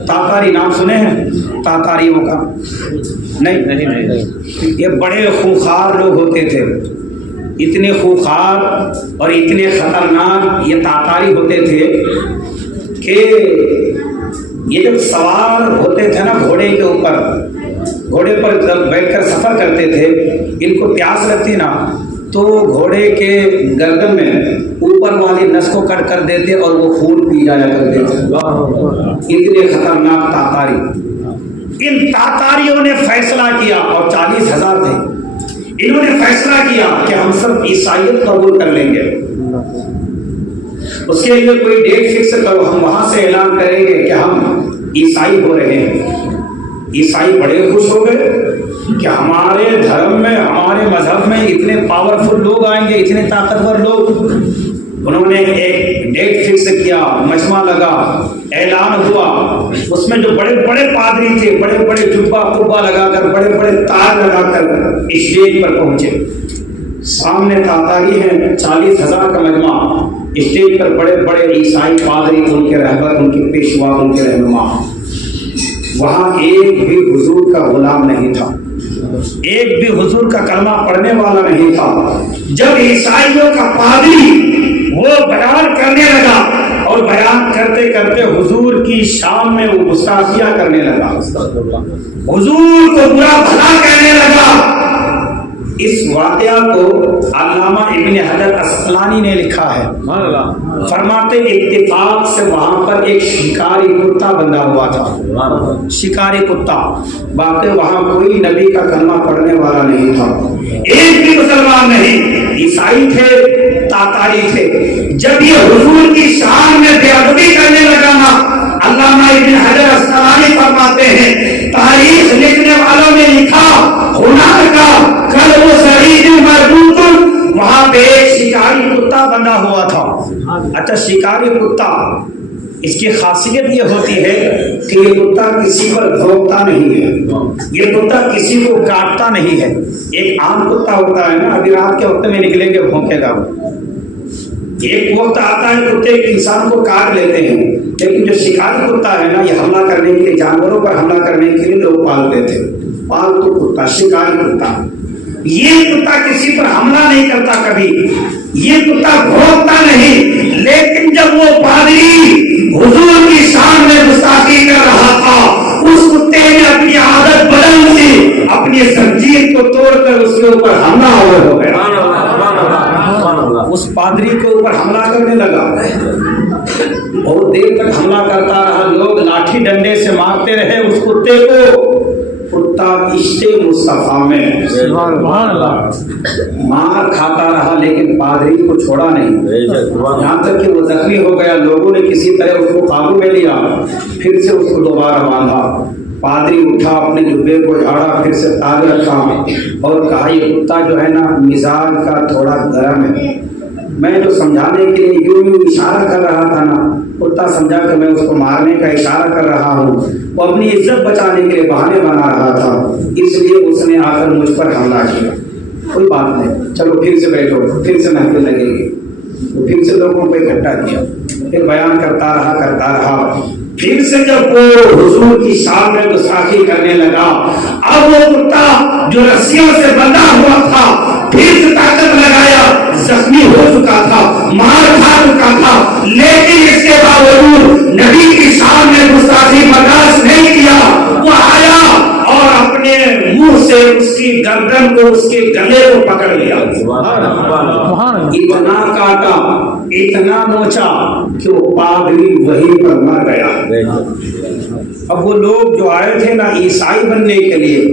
تاتاری نام سنے ہیں تاتاریوں کا؟ نہیں، یہ بڑے خوخار لوگ ہوتے تھے، اتنے خوخار اور اتنے خطرناک یہ تاتاری ہوتے تھے کہ یہ جب سوار ہوتے تھے نا گھوڑے کے اوپر، گھوڑے پر جب بیٹھ کر سفر کرتے تھے، ان کو پیاس لگتی نا تو گھوڑے کے گردن میں اوپر والی نس کو کٹ کر دیتے اور وہ خون پی جایا کرتے تھے۔ اتنے خطرناک تاتاری۔ ان تاتاریوں نے فیصلہ کیا، اور 40,000 تھے، انہوں نے فیصلہ کیا کہ ہم سب عیسائیت قبول کر لیں گے۔ اس کے لیے کوئی ڈیٹ فکس کرو، ہم وہاں سے اعلان کریں گے کہ ہم عیسائی ہو رہے ہیں۔ عیسائی بڑے خوش ہو گئے کہ ہمارے دھرم میں، ہمارے مذہب میں اتنے پاورفل لوگ آئیں گے، اتنے طاقتور لوگ۔ انہوں نے ایک ڈیٹ فکس کیا، مجمع لگا، اعلان ہوا، اس میں جو بڑے بڑے پادری تھے، بڑے بڑے جبہ قبہ لگا کر، بڑے بڑے تاج لگا کر اسٹیج پر پہنچے۔ سامنے تاتاری ہیں، 40,000 کا مجمع، اسٹیج پر بڑے بڑے عیسائی پادری، ان کے رہبر، ان کے پیشوا، ان کے رہنما۔ وہاں ایک بھی حضور کا غلام نہیں تھا، ایک بھی حضور کا کلمہ پڑھنے والا نہیں تھا۔ جب عیسائیوں کا پادری وہ بیان کرنے لگا اور بیان کرتے کرتے حضور کی شان میں وہ گستاخیاں کرنے لگا، حضور کو برا بھلا کہنے لگا۔ اس واقعہ کو علامہ ابن حجر اسقلانی نے لکھا ہے، فرماتے اتفاق سے وہاں پر ایک شکاری کتا بندھا ہوا تھا، شکاری کتا، باقی وہاں کوئی نبی کا کلمہ پڑھنے والا نہیں تھا، ایک بھی مسلمان نہیں، عیسائی تھے، تاتاری تھے۔ جب یہ حضور کی شان میں بے ادبی کرنے لگا نا، علامہ ابن حجر اسقلانی فرماتے ہیں تاریخ لکھنے والوں نے لکھا، ہنر کا کل وہ سعید مربوط، وہاں پہ ایک شکاری کتا بندھا ہوا تھا۔ اچھا شکاری کتا، اس کی خاصیت یہ ہوتی ہے کہ یہ کتا کسی پر بھونکتا نہیں ہے، یہ کتا کسی کو کاٹتا نہیں ہے۔ ایک عام کتا ہوتا ہے نا، ابھی رات کے وقت میں نکلیں گے بھونکے گا وہ۔ ایک وقت آتا ہے کتے ایک انسان کو کاٹ لیتے ہیں، لیکن جو شکاری کتا ہے نا، یہ حملہ کرنے کے لیے، جانوروں پر حملہ کرنے کے لیے لوگ پالتے تھے۔ پالتو کتا، شکاری کتا، یہ کتا کسی پر حملہ نہیں کرتا کبھی، یہ کتا بھونکتا نہیں۔ لیکن جب وہ پادری حضور کی شان میں گستاخی کر رہا تھا، اس کتے نے اپنی عادت بدل دی، اپنی زنجیر کو توڑ کر اس کے اوپر حملہ ہو گیا، اس پادری کے اوپر حملہ کرنے لگا۔ بہت دیر تک حملہ کرتا رہا، لوگ لاٹھی ڈنڈے سے مارتے رہے اس کتے کو۔ کتا عشق مصطفیٰ میں مار کھاتا رہا، لیکن پادری کو چھوڑا نہیں، یہاں تک کہ وہ زخمی ہو گیا۔ لوگوں نے کسی طرح اس کو قابو میں لیا، پھر سے اس کو دوبارہ باندھا۔ پادری اٹھا، اپنے جبے کو جھاڑا، پھر سے تاج رکھا اور کہا یہ کتا جو ہے نا مزاج کا تھوڑا گرم ہے۔ میں جو سمجھانے کے لیے یوں اشارہ کر رہا تھا نا، کتا سمجھا کہ میں اس کو مارنے کا اشارہ کر رہا ہوں، وہ اپنی عزت بچانے کے لیے بہانے بنا رہا تھا، اس لیے اس نے آ کر مجھ پر حملہ کیا۔ کوئی بات نہیں، چلو پھر سے بیٹھو، پھر سے محفل لگے گی۔ وہ پھر سے لوگوں کو اکٹھا کیا، پھر بیان کرتا رہا۔ پھر سے جب وہ حضور کی شان میں گستاخی کرنے لگا، اب وہ کتا جو رسیوں سے بندھا ہوا تھا پھر سے طاقت لگایا، زخمی ہو چکا تھا، مار کھا چکا تھا، لیکن اس کے باوجود نبی کی شان میں گستاخی برداشت نہیں کیا۔ وہ آیا اور اپنے منہ سے اس کی گردن کو، اس کے گلے کو پکڑ لیا، اتنا کاٹا، اتنا نوچا کہ وہ پادری وہیں پر مر گیا۔ اب وہ لوگ جو آئے تھے نا عیسائی بننے کے لیے،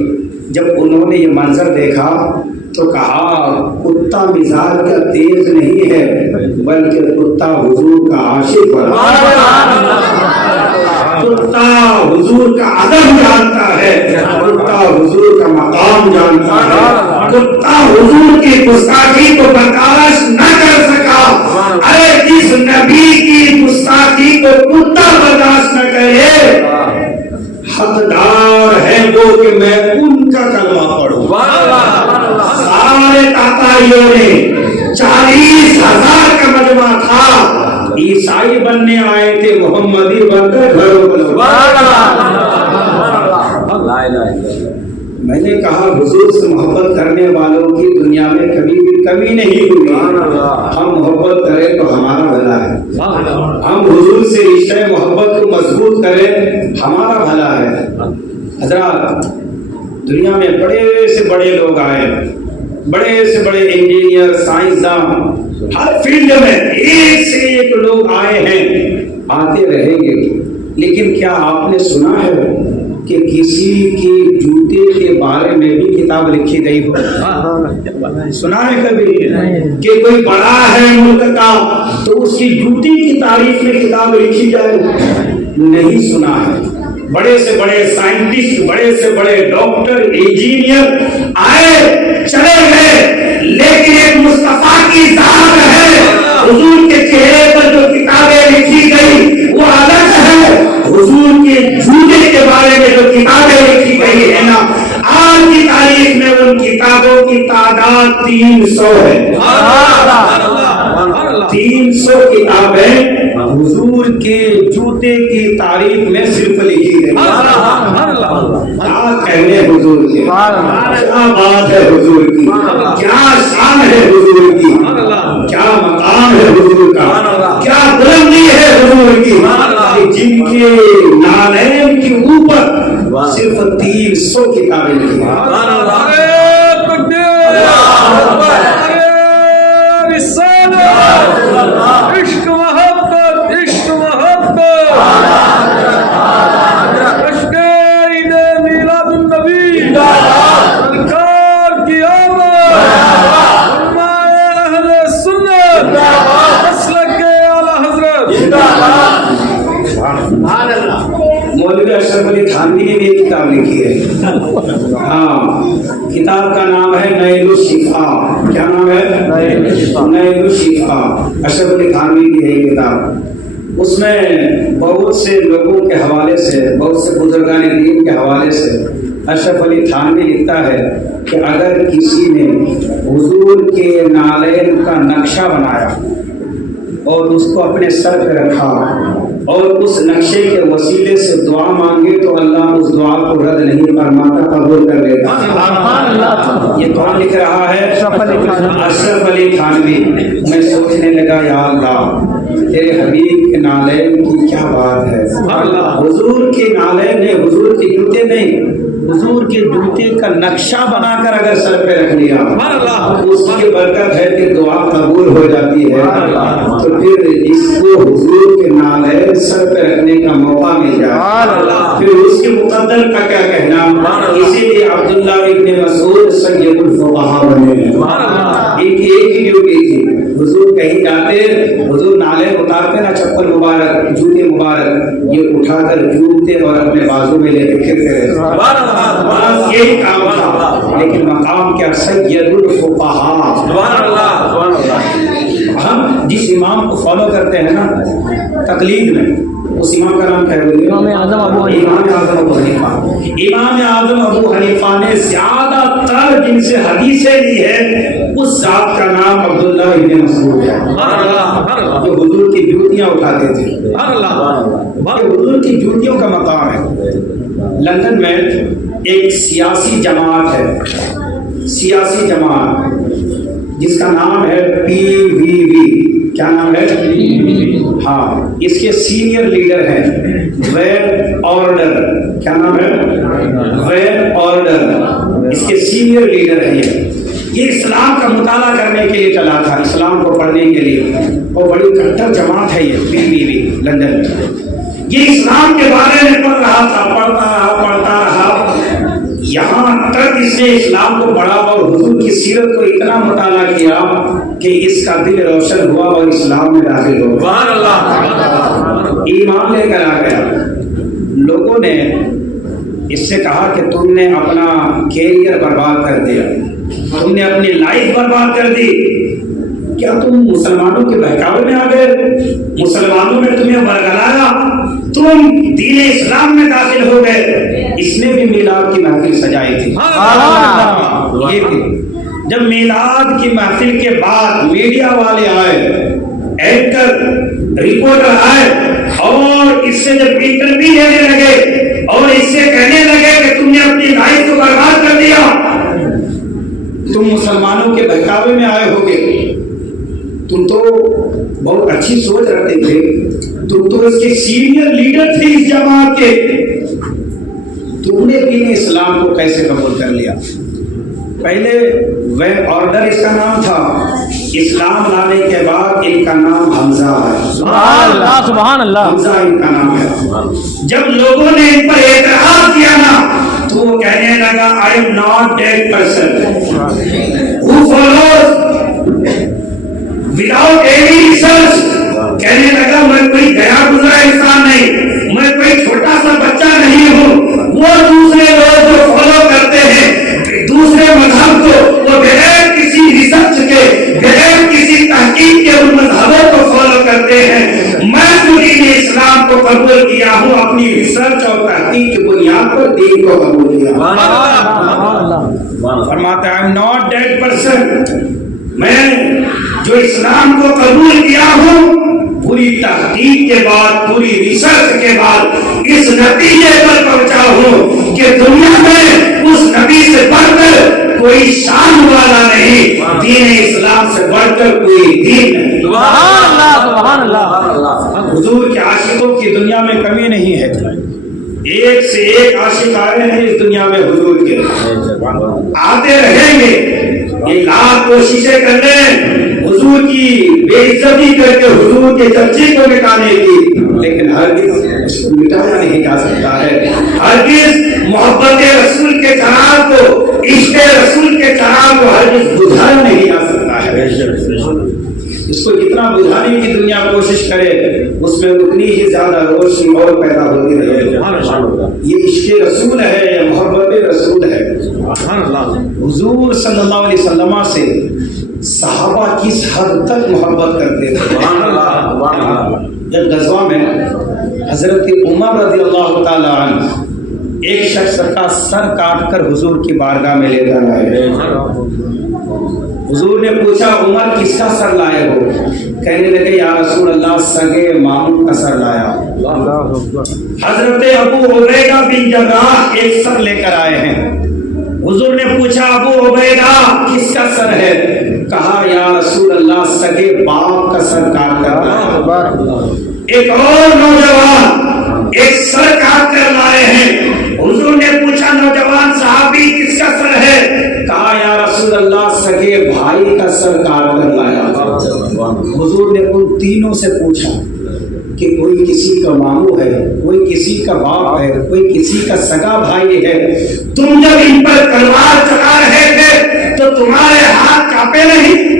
جب انہوں نے یہ منظر دیکھا تو کہا کتا مزاج کا تیز نہیں ہے، بلکہ کتا حضور کا عاشق بنا، کتا حضور کا ادب جانتا ہے، کتا حضور کا مقام جانتا ہے، کتا حضور کی گستاخی کو برداشت نہ کر سکا۔ ارے جس نبی کی گستاخی کو کتا برداشت نہ کرے، حقدار ہے وہ کہ میں ان کا کلمہ پڑھوں۔ سارے تاتائیوں نے 40,000 کا مجمع تھا، عیسائی بننے آئے تھے، محمدی بن کر گھروں کو میں نے کہا حضور سے محبت کرنے والوں کی دنیا میں کبھی بھی کمی نہیں ہوئی۔ ہم محبت کریں تو ہمارا بھلا ہے، ہم حضور سے رشتہ محبت کو مضبوط کریں ہمارا بھلا ہے۔ حضرات، دنیا میں بڑے سے بڑے لوگ آئے، بڑے سے بڑے انجینئر، سائنسدان، ہر فیلڈ میں ایک سے ایک لوگ آئے ہیں، آتے رہیں گے، لیکن کیا آپ نے سنا ہے کہ کسی کے جوتے کے بارے میں بھی کتاب لکھی گئی ہو؟ سنا ہے کبھی کہ کوئی بڑا ہے ملک کا تو اس کی جوتی کی تعریف میں کتاب لکھی جائے؟ نہیں سنا ہے۔ بڑے سے بڑے سائنٹسٹ، بڑے سے بڑے ڈاکٹر، انجینئر آئے چلے گئے، لیکن ایک مصطفیٰ کی ذات ہے، حضور کے چہرے پر جو کتابیں لکھی گئی وہ الگ ہے۔ حضور کے جوتے کے بارے میں جو کتابیں لکھی گئی ہے نا، آج کی تاریخ میں ان کتابوں کی تعداد 300 ہے۔ 300 کتابیں حضور کے جوتے کی تعریف میں صرف لکھی گئی۔ کیا کہنے حضور کے، کیا بات ہے حضور کی، کیا شان ہے حضور کی، کیا مقام ہے حضور کا، کیا بلندی ہے حضور کی، جن کے نالین کے اوپر صرف 300 کتابیں لکھی ہیں۔ عشق محبت، عشق محبت، عشق عید میلاد النبی، سرکار کی آمد، علماء اہل سنت، مسلک اعلی حضرت۔ مولوی اشرف علی تھانوی نے بھی ایک کتاب لکھی ہے، ہاں، کتاب کا نام ہے نیل الشفا۔ کیا نام ہے؟ نیل الشفا، اشرف علی تھانوی کی ہے کتاب۔ اس میں بہت سے لوگوں کے حوالے سے، بہت سے بزرگان دین کے حوالے سے اشرف علی تھانوی لکھتا ہے کہ اگر کسی نے حضور کے نالین کا نقشہ بنایا اور اس کو اپنے سر پہ رکھا اور اس نقشے کے وسیلے سے دعا مانگے تو اللہ اس دعا کو رد نہیں فرماتا، قبول کر لیتا۔ یہ کون لکھ رہا ہے؟ اشرف علی تھانوی۔ میں سوچنے لگا یا اللہ تیرے حبیب کے نالین کی کیا بات ہے۔ حضور کے نالین نہیں، حضور کے جوتے نہیں، حضور کے جوتے کا نقشہ بنا کر اگر سر پہ رکھ لیا اس کی برکت ہے کہ دعا قبول ہو جاتی ہے۔ تو پھر جس کو حضور کے نالین سر پہ رکھنے کا موقع مل جائے پھر اس کے مقدر کا کیا کہنا۔ اسی لیے عبداللہ ابن مسعود سید الفقہاء بنے۔ ان کی ایک ہی ڈیوٹی تھی، حضور کہیں جاتے حضور نالین اتارتے نا، چپل مبارک جوتے مبارک یہ اٹھا کر جوتے اور اپنے بازو میں لے کے پھرتے رہتے، یہی کام تھا۔ لیکن مقام کیا؟ سید الفقہاء۔ ہم جس امام کو فالو کرتے ہیں نا تقلید میں، اس امام کا نام کیا ہے؟ امام اعظم ابو حنیفہ۔ امام اعظم ابو حنیفہ نے زیادہ تر جن سے حدیثیں لی ہے اس ذات کا نام عبداللہ ابن مسعود ہے، جو حضور کی جوتیاں اٹھاتے تھے۔ یہ حضور کی جوتیوں کا مقام ہے۔ لندن میں ایک سیاسی جماعت ہے، سیاسی جماعت جس کا نام ہے PVV۔ کیا نام ہے؟ ہاں، اس کے سینئر لیڈر ہیں وین آرڈر۔ کیا نام ہے؟ وین آرڈر، اس کے سینئر لیڈر ہیں۔ یہ اسلام کا مطالعہ کرنے کے لیے چلا تھا، اسلام کو پڑھنے کے لیے، اور بڑی کٹر جماعت ہے یہ PVV لندن میں۔ یہ اسلام کے بارے میں پڑھ رہا تھا، پڑھتا رہا، یہاں تک اس نے اسلام کو پڑھا اور حضور کی سیرت کو اتنا مطالعہ کیا کہ اس کا دل روشن ہوا اور اسلام میں داخل ہو گیا، ایمان لے کر آ گیا۔ لوگوں نے اس سے کہا کہ تم نے اپنا کیریئر برباد کر دیا، تم نے اپنی لائف برباد کر دی، کیا تم مسلمانوں کے بہکاوے میں آ گئے؟ مسلمانوں نے تمہیں ورگلایا، تم دین اسلام میں داخل ہو گئے۔ اس نے بھی میلاد کی محفل سجائی تھی۔ یہ بھی جب میلاد کی محفل کے بعد میڈیا والے آئے، اینکر رپورٹر آئے اور اس سے جب انٹرویو لینے لگے اور اس سے کہنے لگے کہ تم نے اپنی لائف کو برباد کر دیا، تم مسلمانوں کے بہکاوے میں آئے ہوگے، تم تو بہت اچھی سوچ رکھتے تھے، تم تو اس کے سینئر لیڈر تھے اس جماعت کے، تم نے دین اسلام کو کیسے قبول کر لیا؟ پہلے وین آرڈر اس کا نام تھا، اسلام لانے کے بعد ان کا نام حمزہ ہے۔ سبحان اللہ، سبحان اللہ، حمزہ ان کا نام ہے۔ جب لوگوں نے ان پر اعتراض کیا نا تو وہ کہنے لگا I am not that person who follows without any research۔ کہنے لگا میں کوئی گیا گزرا انسان نہیں، میں کوئی چھوٹا سا بچہ نہیں ہوں۔ وہ دوسرے لوگ جو فالو کرتے ہیں دوسرے مذہب کو، وہ بغیر کسی ریسرچ کے، بغیر کسی تحقیق کے ان مذہبوں کو فالو کرتے ہیں۔ میں تو دین اسلام کو قبول کیا ہوں اپنی ریسرچ اور تحقیق کی بنیاد پر دین کو قبول کیا۔ فرماتا ہے I am not that person، میں جو اسلام کو قبول کیا ہوں پوری تحقیق کے بعد، پوری ریسرچ کے بعد اس نتیجے پر پہنچا ہوں کہ دنیا میں اس نبی سے بڑھ کر کوئی شان والا نہیں، دین اسلام سے بڑھ کر کوئی دین نہیں۔ سبحان اللہ، سبحان اللہ۔ حضور کے عاشقوں کی دنیا میں کمی نہیں ہے، ایک سے ایک عاشق آئے ہیں اس دنیا میں حضور کے، آتے رہیں گے۔ یہ لاکھ کوششیں کر لیں حضور کی بے عزتی کر کے حضور کے چرچے کو مٹانے کی، لیکن ہرگز اس کو مٹانا نہیں جا سکتا ہے۔ ہرگز محبت رسول کے چراغ کو، عشق رسول کے چراغ کو ہرگز بجھانا نہیں جا سکتا ہے۔ اس کو جتنا بجھانے کی دنیا کوشش کرے اس میں اتنی ہی زیادہ روشنی اور پیدا ہوتی رہے گی۔ یہ عشق رسول ہے، یہ محبت رسول ہے۔ حضور صلی اللہ علیہ وسلم سے صحابہ کس حد تک محبت کرتے تھے؟ ایک غزوہ میں حضرت عمر رضی اللہ تعالی عنہ ایک شخص کا سر کاٹ کر حضور کی بارگاہ میں لے کر آئے. حضور نے پوچھا عمر کس کا سر لائے ہو؟ کہنے لگے یا رسول اللہ سگے ماموں کا سر لایا. حضرت ابو عبیدہ بن جراح ایک سر لے کر آئے ہیں. حضور نے پوچھا ابو عبیدہ کس کا سر ہے؟ کہا یا رسول اللہ سگے باپ کا سر کاٹ کر لایا. ایک اور نوجوان ایک سر کاٹ کر لائے ہیں. حضور نے پوچھا نوجوان صحابی کس کا سر ہے؟ کہا یا رسول اللہ سگے بھائی کا سر کاٹ کر لایا. حضور نے ان تینوں سے پوچھا کہ کوئی کسی کا ماموں ہے, کوئی کسی کا باپ ہے, کوئی کسی کا سگا بھائی ہے, تم جب ان پر تلوار چلا رہے تھے تو تمہارے ہاتھ کانپے نہیں؟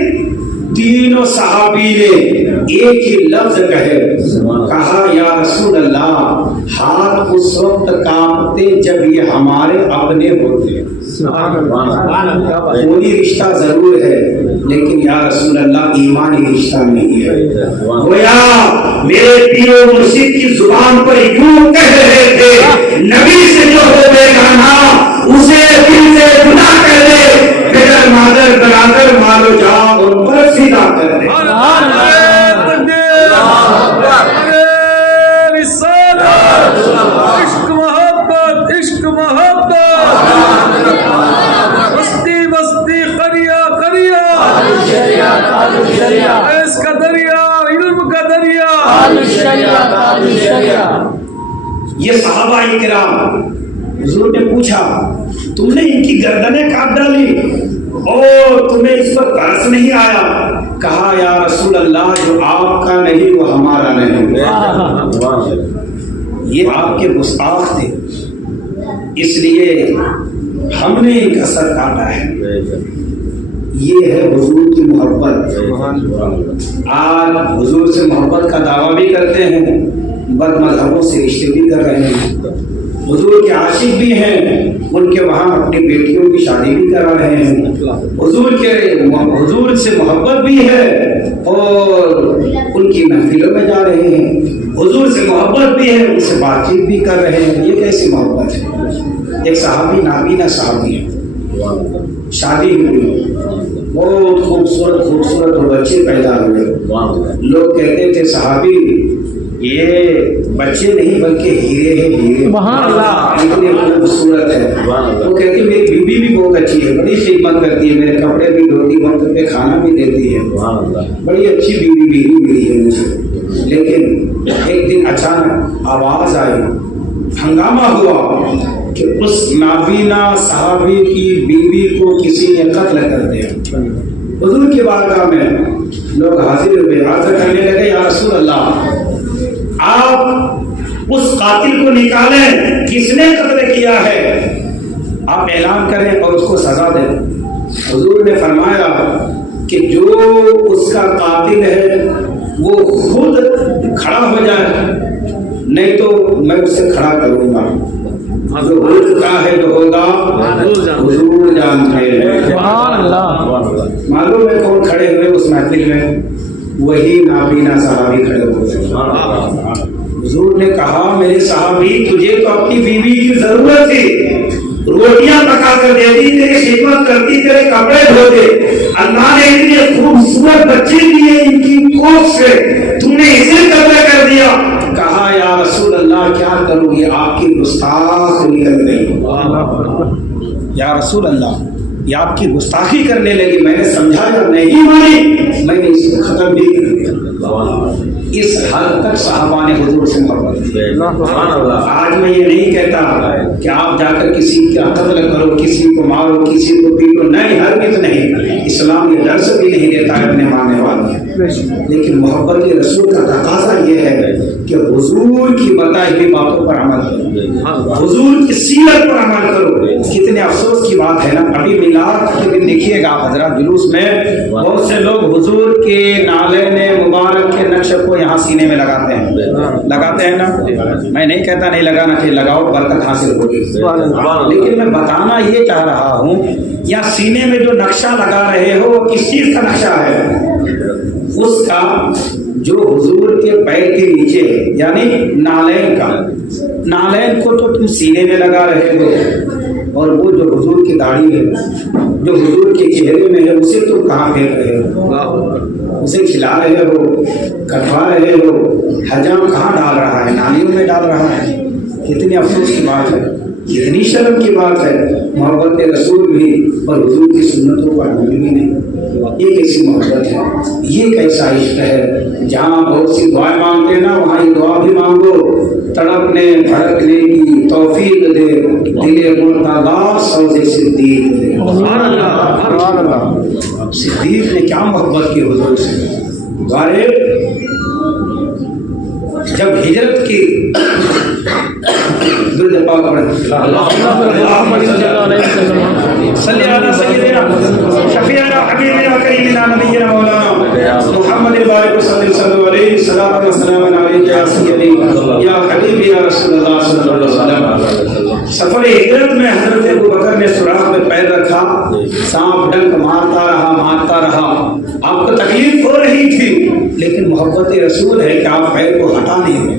تینوں صحابی نے ایک ہی لفظ کہے, کہا یا رسول اللہ ہاتھ اس وقت کانپتے جب یہ ہمارے اپنے ہوتے. کوئی رشتہ ضرور ہے لیکن یا رسول اللہ ایمانی رشتہ نہیں ہے. گویا میرے پیر و مرشد کی زبان پر یوں کہہ رہے تھے نبی سے جو ہو بے گانا اسے دل سے جدا کر دے, پدر مادر برادر مالو جا ان پر فدا کر دے. عشق محبت عشق محبت مستی مستی قریا قریا ایس کا دریا علم کا دریا. یہ صحابہ کرام حضور نے پوچھا تم نے ان کی گردنیں کاٹ ڈالی اور تمہیں اس پر ترس نہیں آیا؟ کہا یا رسول اللہ جو آپ کا نہیں وہ ہمارا نہیں. یہ آپ کے گستاخ تھے اس لیے ہم نے ان کا سر کاٹا ہے. یہ ہے حضور کی محبت. آج حضور سے محبت کا دعویٰ بھی کرتے ہیں, بد مذہبوں سے رشتے بھی کر رہے ہیں. حضور کے عاشق بھی ہیں, ان کے وہاں اپنی بیٹیوں کی شادی بھی کرا رہے ہیں. حضور سے محبت بھی ہے اور ان کی محفلوں میں جا رہے ہیں. حضور سے محبت بھی ہے, ان سے بات چیت بھی کر رہے ہیں. یہ کیسی محبت ہے؟ ایک صحابی نابینا صحابی ہے, شادی ہوئی, بہت خوبصورت خوبصورت بچے پیدا ہوئے. لوگ کہتے تھے صحابی یہ بچے نہیں بلکہ ہیرے ہیں, ہیرے اتنے خوبصورت ہے. وہ کہتے میری بیوی بھی بہت اچھی ہے, بڑی خدمت کرتی ہے, میرے کپڑے بھی دھوتی, وقت پہ کھانا بھی دیتی ہے, بڑی اچھی بیوی ملی ہے مجھے. لیکن ایک دن اچانک آواز آئی, ہنگامہ ہوا کہ اس نابینا صحابی کی بیوی کو کسی نے قتل کر دیا. حضور کی بارگاہ میں لوگ حاضر ہوئے, عرض کرنے لگے یا رسول اللہ آپ اس قاتل کو نکالیں, کس نے قتل کیا ہے, آپ اعلان کریں اور اس کو سزا دیں. حضور نے فرمایا کہ جو اس کا قاتل ہے وہ خود کھڑا ہو جائے, نہیں تو میں اسے کھڑا کروں گا. جو ہو چکا ہے جو ہوگا حضور جانتے ہیں. معلوم ہے کون کھڑے ہوئے اس محفل میں؟ وہی نابینا صحابی کھڑے ہوئے. حضور نے کہا میرے صحابی تجھے تو اپنی بیوی کی ضرورت تھی, روٹیاں پکا کر دیتی, تیری خدمت کرتی, تیرے کپڑے دھوتے, اللہ نے اتنے خوبصورت بچے دیے ان کی کوکھ سے, تم نے اسے قتل کر دیا. کہا یا رسول اللہ کیا کروں, یہ آپ کی گستاخ نکل گئی. یا رسول اللہ یہ آپ کی گستاخی کرنے لگی, میں نے سمجھایا نہیں مانی, میں نے اس کو ختم بھی کر دیا. اس حد تک صحابہ نے حضور سے محبت کی. آج میں یہ نہیں کہتا کہ آپ جا کر کسی کا قتل کرو, کسی کو مارو, کسی کو پیٹو, نہیں, ہرگز نہیں. اسلام یہ درس بھی نہیں دیتا ہے اپنے ماننے والے, لیکن محبت کے رسول کا تقاضا یہ ہے کہ حضور کی بتائی ہوئی باتوں پر عمل کرو, حضور کی سیرت پر عمل کرو. کتنے افسوس کی بات ہے نا, ابھی میلاد کے دن دیکھیے گا حضرات جلوس میں بہت سے لوگ حضور کے نالین مبارک کے نقش کو یہاں سینے میں لگاتے ہیں نا. میں نہیں کہتا نہیں لگانا چاہیے, لگاؤ برکت حاصل ہوگی, لیکن میں بتانا یہ چاہ رہا ہوں یا سینے میں جو نقشہ لگا رہے ہو کس چیز کا نقشہ ہے؟ اس کا جو حضور کے پیر کے نیچے ہے، یعنی نالین کا، نالین کو تو تم سینے میں لگا رہے ہو، اور وہ جو حضور کی داڑھی ہے، جو حضور کے چہرے میں ہے، اسے تم کہاں پھینک رہے ہو؟ اسے کھلا رہے ہو، کٹوا رہے ہو، حجام کہاں ڈال رہا ہے؟ نالیوں میں ڈال رہا ہے۔ کتنی افسوس کی بات ہے، کتنی شرم کی بات ہے، محبت رسول بھی اور حضور کی سنتوں پر عمل بھی نہیں۔ یہ کیسی محبت ہے، یہ کیسا عشق ہے؟ جہاں بہت سی دعائیں مانگتے ہیں نا، وہاں یہ دعا بھی مانگو، تڑپنے بھڑکنے کی توفیق دے، دل مرتضیٰ سوز صدیق دے۔ صدیق نے کیا محبت کی حضور سے، غارے جب ہجرت کی درود پاک پڑھیں، صلی علی سیدنا شفیعنا حبیبنا کریمنا نبینا مولانا محمد بارک صلی اللہ علیہ وسلم، السلام علیکم یا سیدی یا حبیبی یا رسول اللہ صلی اللہ علیہ وسلم۔ سفر ہجرت میں حضرت ابوبکر نے سوراخ میں پیر رکھا، سانپ ڈنک مارتا رہا، آپ کو تکلیف ہو رہی تھی، لیکن محبت رسول ہے کہ آپ پیر کو ہٹا نہیں دیں،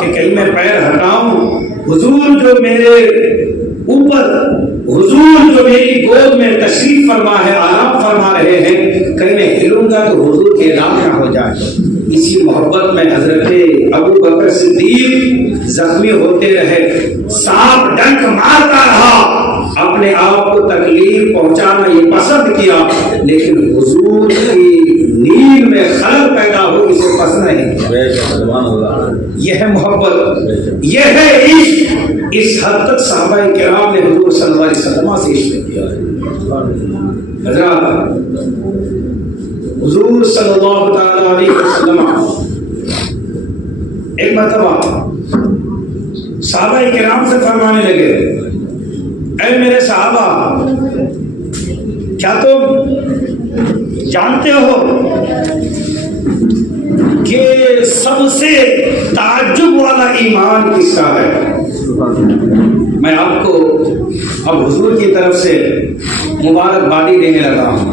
کہ کہیں میں پیر ہٹاؤں، حضور جو میرے اوپر، حضور جو میری گود میں تشریف فرما ہے، آرام فرما رہے ہیں، کہیں میں ہلوں گا تو حضور کے علاج نہ ہو جائے۔ اسی محبت میں حضرت ابوبکر صدیق زخمی ہوتے رہے، سانپ ڈنک مارتا رہا، اپنے آپ کو تکلیف پہنچانا یہ پسند کیا، لیکن حضور کی نیند میں خلل پیدا ہو اسے پسند نہیں کیا۔ یہ ہے محبت، یہ ہے عشق۔ اس حد تک صحابہ کرام نے حضور صلی اللہ علیہ وسلم سے عشق کیا ہے۔ حضرات، حضور صلی اللہ تعالی علیہ وسلم ایک مرتبہ صحابہ کرام سے فرمانے لگے، اے میرے صحابہ، کیا تم جانتے ہو کہ سب سے تعجب والا ایمان کس کا ہے؟ میں آپ کو اب حضور کی طرف سے مبارکبادی دینے لگا ہوں،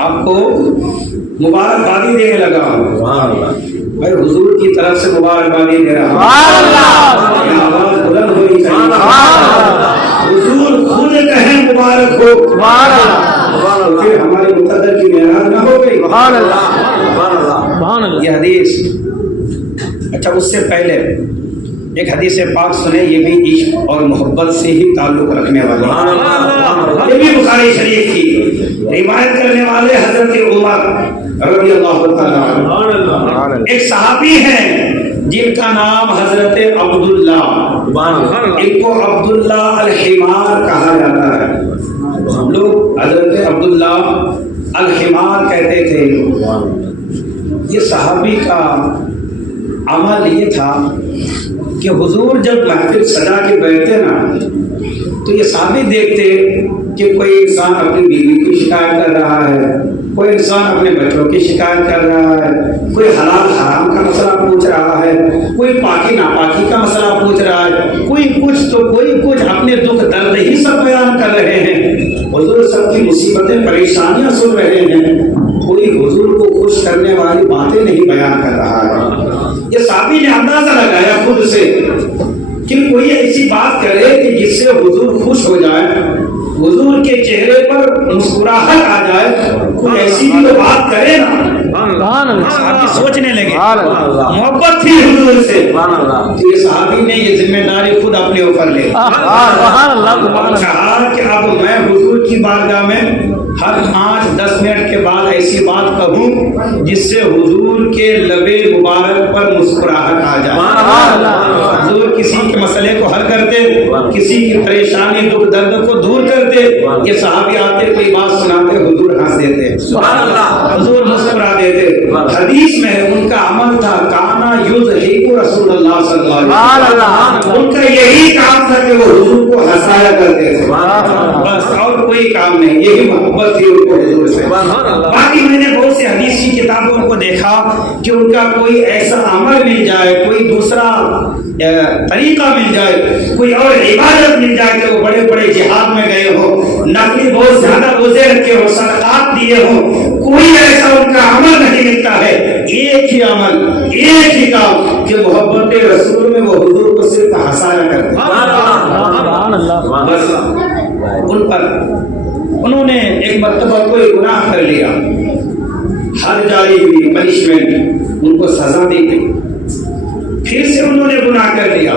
آپ کو مبارکبادی دینے لگا ہوں، میں حضور کی طرف سے مبارکبادی دے رہا ہوں، یہ آواز بلند ہونی چاہیے، حضور خود کہیں مبارک ہو، پھر ہماری مقدر کی معراج نہ ہو گئی۔ یہ حدیث، اچھا اس سے پہلے ایک حدیث پاک سنیں، یہ بھی عشق اور محبت سے ہی تعلق رکھنے والی، یہ بھی بخاری شریف کی روایت کرنے والے حضرت عمر رضی اللہ تعالیٰ عنہ، ایک صحابی ہیں جن کا نام حضرت عبداللہ، ان کو عبداللہ الحمار کہا جاتا ہے، ہم لوگ حضرت عبداللہ الحمار کہتے تھے۔ یہ صحابی کا عمل یہ تھا کہ حضور جب محفل سجا کے بیٹھتے نا تو یہ صحابی دیکھتے کہ کوئی انسان اپنی بیوی کی شکایت کر رہا ہے، کوئی انسان اپنے بچوں کی شکایت کر رہا ہے، کوئی حلال حرام کا مسئلہ پوچھ رہا ہے، کوئی پاکی ناپاکی کا مسئلہ پوچھ رہا ہے، کوئی کچھ تو کوئی کچھ، اپنے دکھ درد ہی سب بیان کر رہے ہیں۔ حضور سب کی مصیبتیں پریشانیاں سن رہے ہیں، کوئی حضور کو خوش کرنے والی باتیں نہیں بیان کر رہا ہے۔ یہ صحابی نے اندازہ لگایا خود سے کہ کوئی ایسی بات کرے کہ جس سے حضور خوش ہو جائے، حضور کے چہرے پر مسکراہٹ آ جائے، کوئی ایسی بھی تو بات کرے نا۔ صحابی سوچنے لگے، محبت تھی حضور سے، یہ صحابی نے یہ ذمہ داری خود اپنے اوپر لے کہا کہ اب میں حضور کی بارگاہ میں ہر 5-10 منٹ کے بعد ایسی بات کہوں جس سے حضور کے لبے مبارک پر مسکراہٹ آ جائے۔ حضور کسی کے مسئلے کو حل کرتے، کسی کی پریشانی دکھ درد کو دور کرتے، یہ صحابی آتے کوئی بات سناتے، حضور ہنس دیتے، حضور مسکرا دیتے۔ حدیث میں ان کا عمل تھا، کانا یضحک رسول اللہ صلی اللہ علیہ وسلم، ان کا یہی کام تھا کہ وہ حضور کو ہنسایا کرتے تھے، بس اور کوئی کام نہیں، یہی محبت تھی ان کو حضور سے۔ باقی میں نے بہت سی حدیث کی کتابوں کو دیکھا کہ ان کا کوئی ایسا عمل مل جائے، کوئی دوسرا طریقہ مل جائے، کوئی اور عبادت مل جائے کہ وہ بڑے بڑے جہاد میں گئے ہو، نفلی بہت زیادہ روزے رکھے ہو، صدقات دیے ہو، کوئی ایسا ان کا عمل نہیں ہی عمل، ایک ہی کام کہ محبت رسول میں وہ حضور کو صرف ہنسایا کرتے بس ان پر انہوں نے ایک مرتبہ کوئی گناہ کر لیا، حد جاری ہوئی، پنشمنٹ ان کو سزا دی گئی، پھر سے انہوں نے گناہ کر لیا،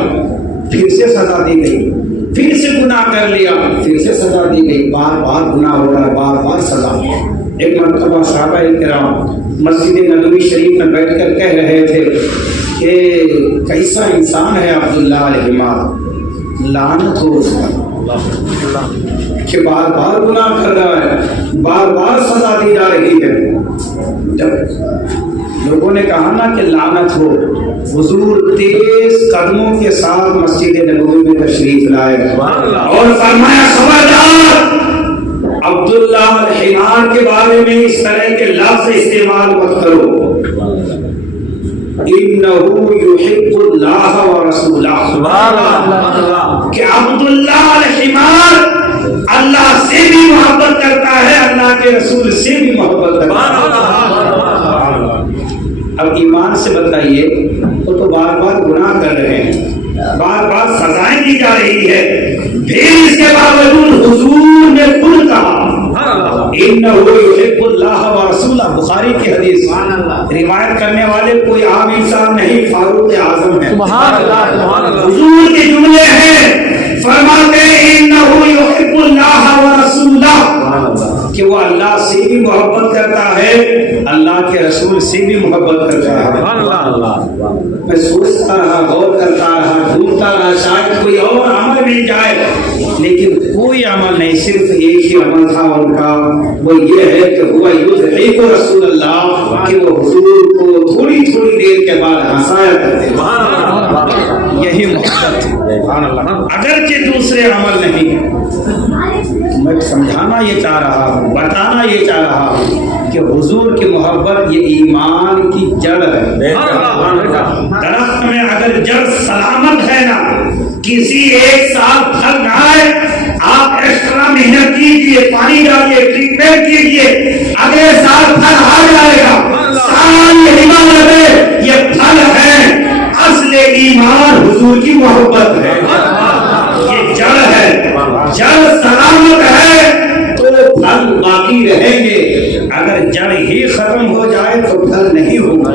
پھر سے سزا دی گئی، پھر سے گناہ کر لیا، پھر سے سزا دی گئی، بار بار گناہ ہو رہا ہے، بار بار سزا۔ ایک مرتبہ صحابہ کرام مسجد نبوی شریف میں بیٹھ کر کہہ رہے تھے کہ کیسا انسان ہے عبداللہ الحمار، لعنت ہو اس پر کہ بار بار گناہ کر رہا ہے، بار بار سزا دی جا رہی ہے۔ جب لوگوں نے کہا نا کہ لعنت ہو، حضور تیز قدموں کے ساتھ مسجد نبوی میں تشریف لائے اور فرمایا خبردار عبداللہ الحمار کے بارے میں اس طرح کے لفظ استعمال مت کرو، انہو یحب اللہ ورسولہ، کہ عبداللہ الحمار اللہ سے بھی محبت کرتا ہے، اللہ کے رسول سے بھی محبت کرتا ہے۔ اب ایمان سے بتائیے، وہ تو بار بار گناہ کر رہے ہیں، بار بار سزائیں دی جا رہی ہے، پھر اس کے باوجود حضور نے خود کہا انہو یحب اللہ ورسولہ، بخاری کی حدیث، روایت کرنے والے کوئی عام انسان نہیں، فاروق اعظم ہے، حضور کے جملے ہیں، فرماتے ہیں انہو یحب اللہ ورسولہ، کہ وہ اللہ سے بھی محبت کرتا ہے، اللہ کے رسول سے بھی محبت کرتا ہے۔ میں سوچتا رہا، غور کرتا رہا، ڈھونڈتا رہا، شاید کوئی اور عمل مل جائے، لیکن کوئی عمل نہیں، صرف ایک ہی عمل تھا ان کا، وہ یہ ہے کہ ہوا یضحک رسول اللہ، کہ وہ حضور کو تھوڑی تھوڑی دیر کے بعد ہنسایا کرتے تھے، یہی محبت ہے۔ اگرچہ دوسرے عمل نہیں، میں سمجھانا یہ چاہ رہا ہوں، بتانا یہ چاہ رہا ہوں کہ حضور کی محبت یہ ایمان کی جڑ ہے۔ درخت میں اگر جڑ سلامت ہے نا، کسی ایک سال پھل نہ آئے، آپ ایکسٹرا محنت کیجیے، پانی ڈالیے، ٹریٹمنٹ کیجیے، اگلے سال پھل آ جائے گا۔ سال ایمان ہے، یہ پھل ہے، اصل ایمان حضور کی محبت ہے، یہ جڑ ہے، جڑ سلامت ہے تو پھل باقی رہیں گے، اگر جڑ ہی ختم ہو جائے تو پھل نہیں ہوگا۔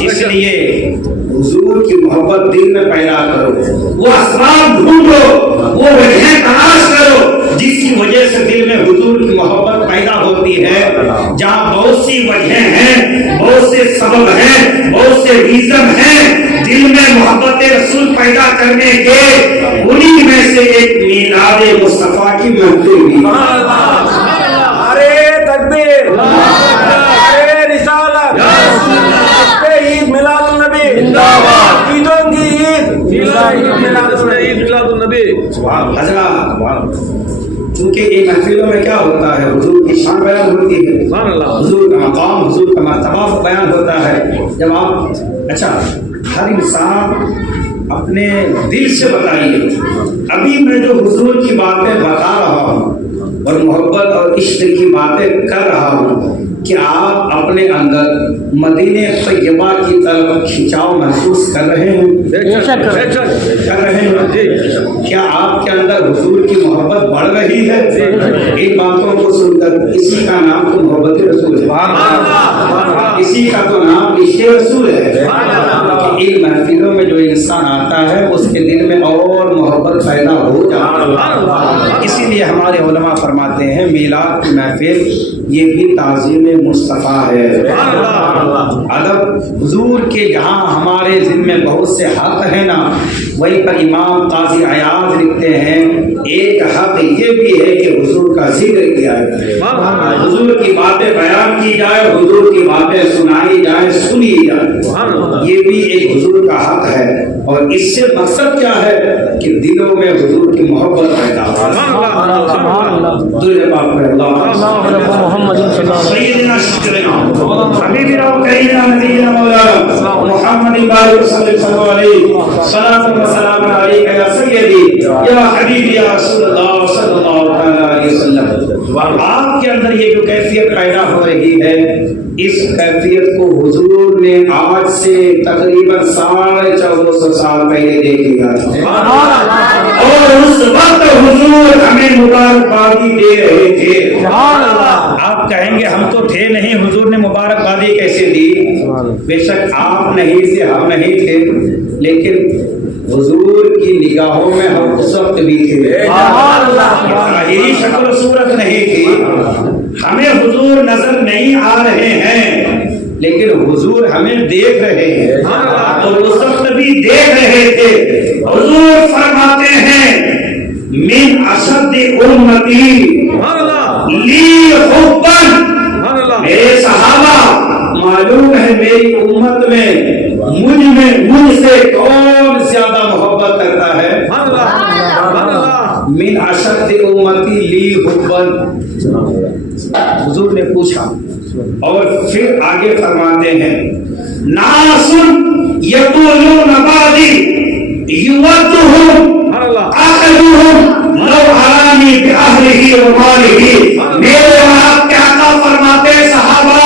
اس لیے حضور کی محبت دل میں پیدا کرو، وہ اسباب ڈھونڈو، وہ وجہ تلاش کرو جس کی وجہ سے دل میں حضور کی محبت پیدا ہوتی ہے۔ جہاں بہت سی وجہ ہیں، بہت سے سبب ہیں، بہت سے ریزن ہیں دل میں محبت رسول پیدا کرنے کے، انہی میں سے ایک میلاد مصطفیٰ کی محفل بھی۔ ارے تکبیر، ارے رسالت، عید میلاد النبی، عیدوں کی عید، میلاد النبی۔ حضرات چونکہ یہ محفلوں میں کیا ہوتا ہے، حضور کی شان بیان ہوتی ہے، حضور کا مقام، حضور کا مرتبہ بیان ہوتا ہے۔ جب آپ اچھا ہر انسان اپنے دل سے بتائیے، ابھی میں جو حضور کی باتیں بتا رہا ہوں اور محبت اور عشق کی باتیں کر رہا ہوں، کیا آپ اپنے اندر مدینہ طیبہ کی طرف کھنچاؤ محسوس کر رہے ہیں؟ کر رہے ہیں؟ کیا آپ کے اندر حضور کی محبت بڑھ رہی ہے؟ ان باتوں کو سن کر اسی کا نام تو محبت رسول ہے، اسی کا تو نام عشق رسول ہے۔ ان محفلوں میں جو انسان آتا ہے اس کے دل میں اور محبت پیدا ہو جاتی ہے۔ اسی لیے ہمارے علماء فرماتے ہیں میلاد کی محفل یہ بھی تعظیم مصطفیٰ ہے۔ ادب حضور کے جہاں ہمارے ذمے بہت سے حق ہیں نا، وہیں پر امام قاضی عیاض لکھتے ہیں ایک حق یہ بھی ہے کہ حضور کا ذکر کیا جائے، حضور کی باتیں بیان کی جائے، حضور کی باتیں سنائی جائے، سنی جائے، یہ بھی ایک حضور کا حق ہے۔ اور اس سے مقصد کیا ہے کہ دلوں میں حضور کی محبت پیدا ہو۔ سیدنا شکرنا حبیبنا وکریمنا نبینا مولانا محمد بارک صلی اللہ علیہ صلاۃ و سلام علیک یا سیدی یا حبیبی یا رسول اللہ صلی اللہ علیہ وسلم۔ آپ آپ کے اندر یہ جو کیفیت پیدا ہو رہی ہے، اس کیفیت کو حضور نے آج سے تقریباً 1450 سال پہلے دیکھ لیا، اور اس وقت حضور ہمیں مبارکبادی دے رہے تھے۔ آپ کہیں گے ہم تو تھے نہیں، حضور نے مبارکبادی کیسے دی؟ بے شک آپ نہیں تھے، ہم نہیں تھے، لیکن حضور کی نگاہوں میں ہم اس وقت بھی تھے۔ یہی شکل و صورت نہیں تھی، ہمیں حضور نظر نہیں آ رہے ہیں، لیکن حضور ہمیں دیکھ رہے ہیں، اور اس وقت بھی دیکھ رہے تھے۔ حضور فرماتے ہیں من اشد امتی لی حبا، میرے صحابہ معلوم ہے میری امت میں مجھ سے کون زیادہ محبت کرتا ہے؟ من اشد امتی لی حبا، حضور نے پوچھا، اور پھر آگے فرماتے ہیں ناس یقولون بعدی یودہم احدہم لو ارانی باہلہ ومالہ۔ میرے آپ کے آقا فرماتے ہیں صحابہ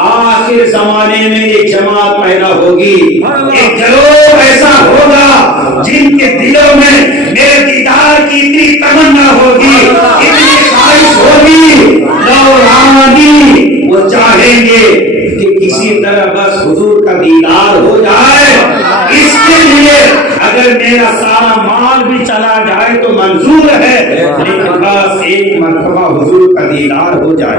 آخر زمانے میں ایک جماعت پیدا ہوگی، ایک گروہ ایسا ہوگا جن کے دلوں میں میرے دیدار کی اتنی تمنا ہوگی، اتنی خواہش ہوگی، لو ارانی، وہ چاہیں گے کہ کسی طرح بس حضور کا دیدار ہو جائے، اس کے لیے اگر میرا سارا مال بھی چلا جائے تو منظور ہے، لیکن بس ایک مرتبہ حضور کا دیدار ہو جائے۔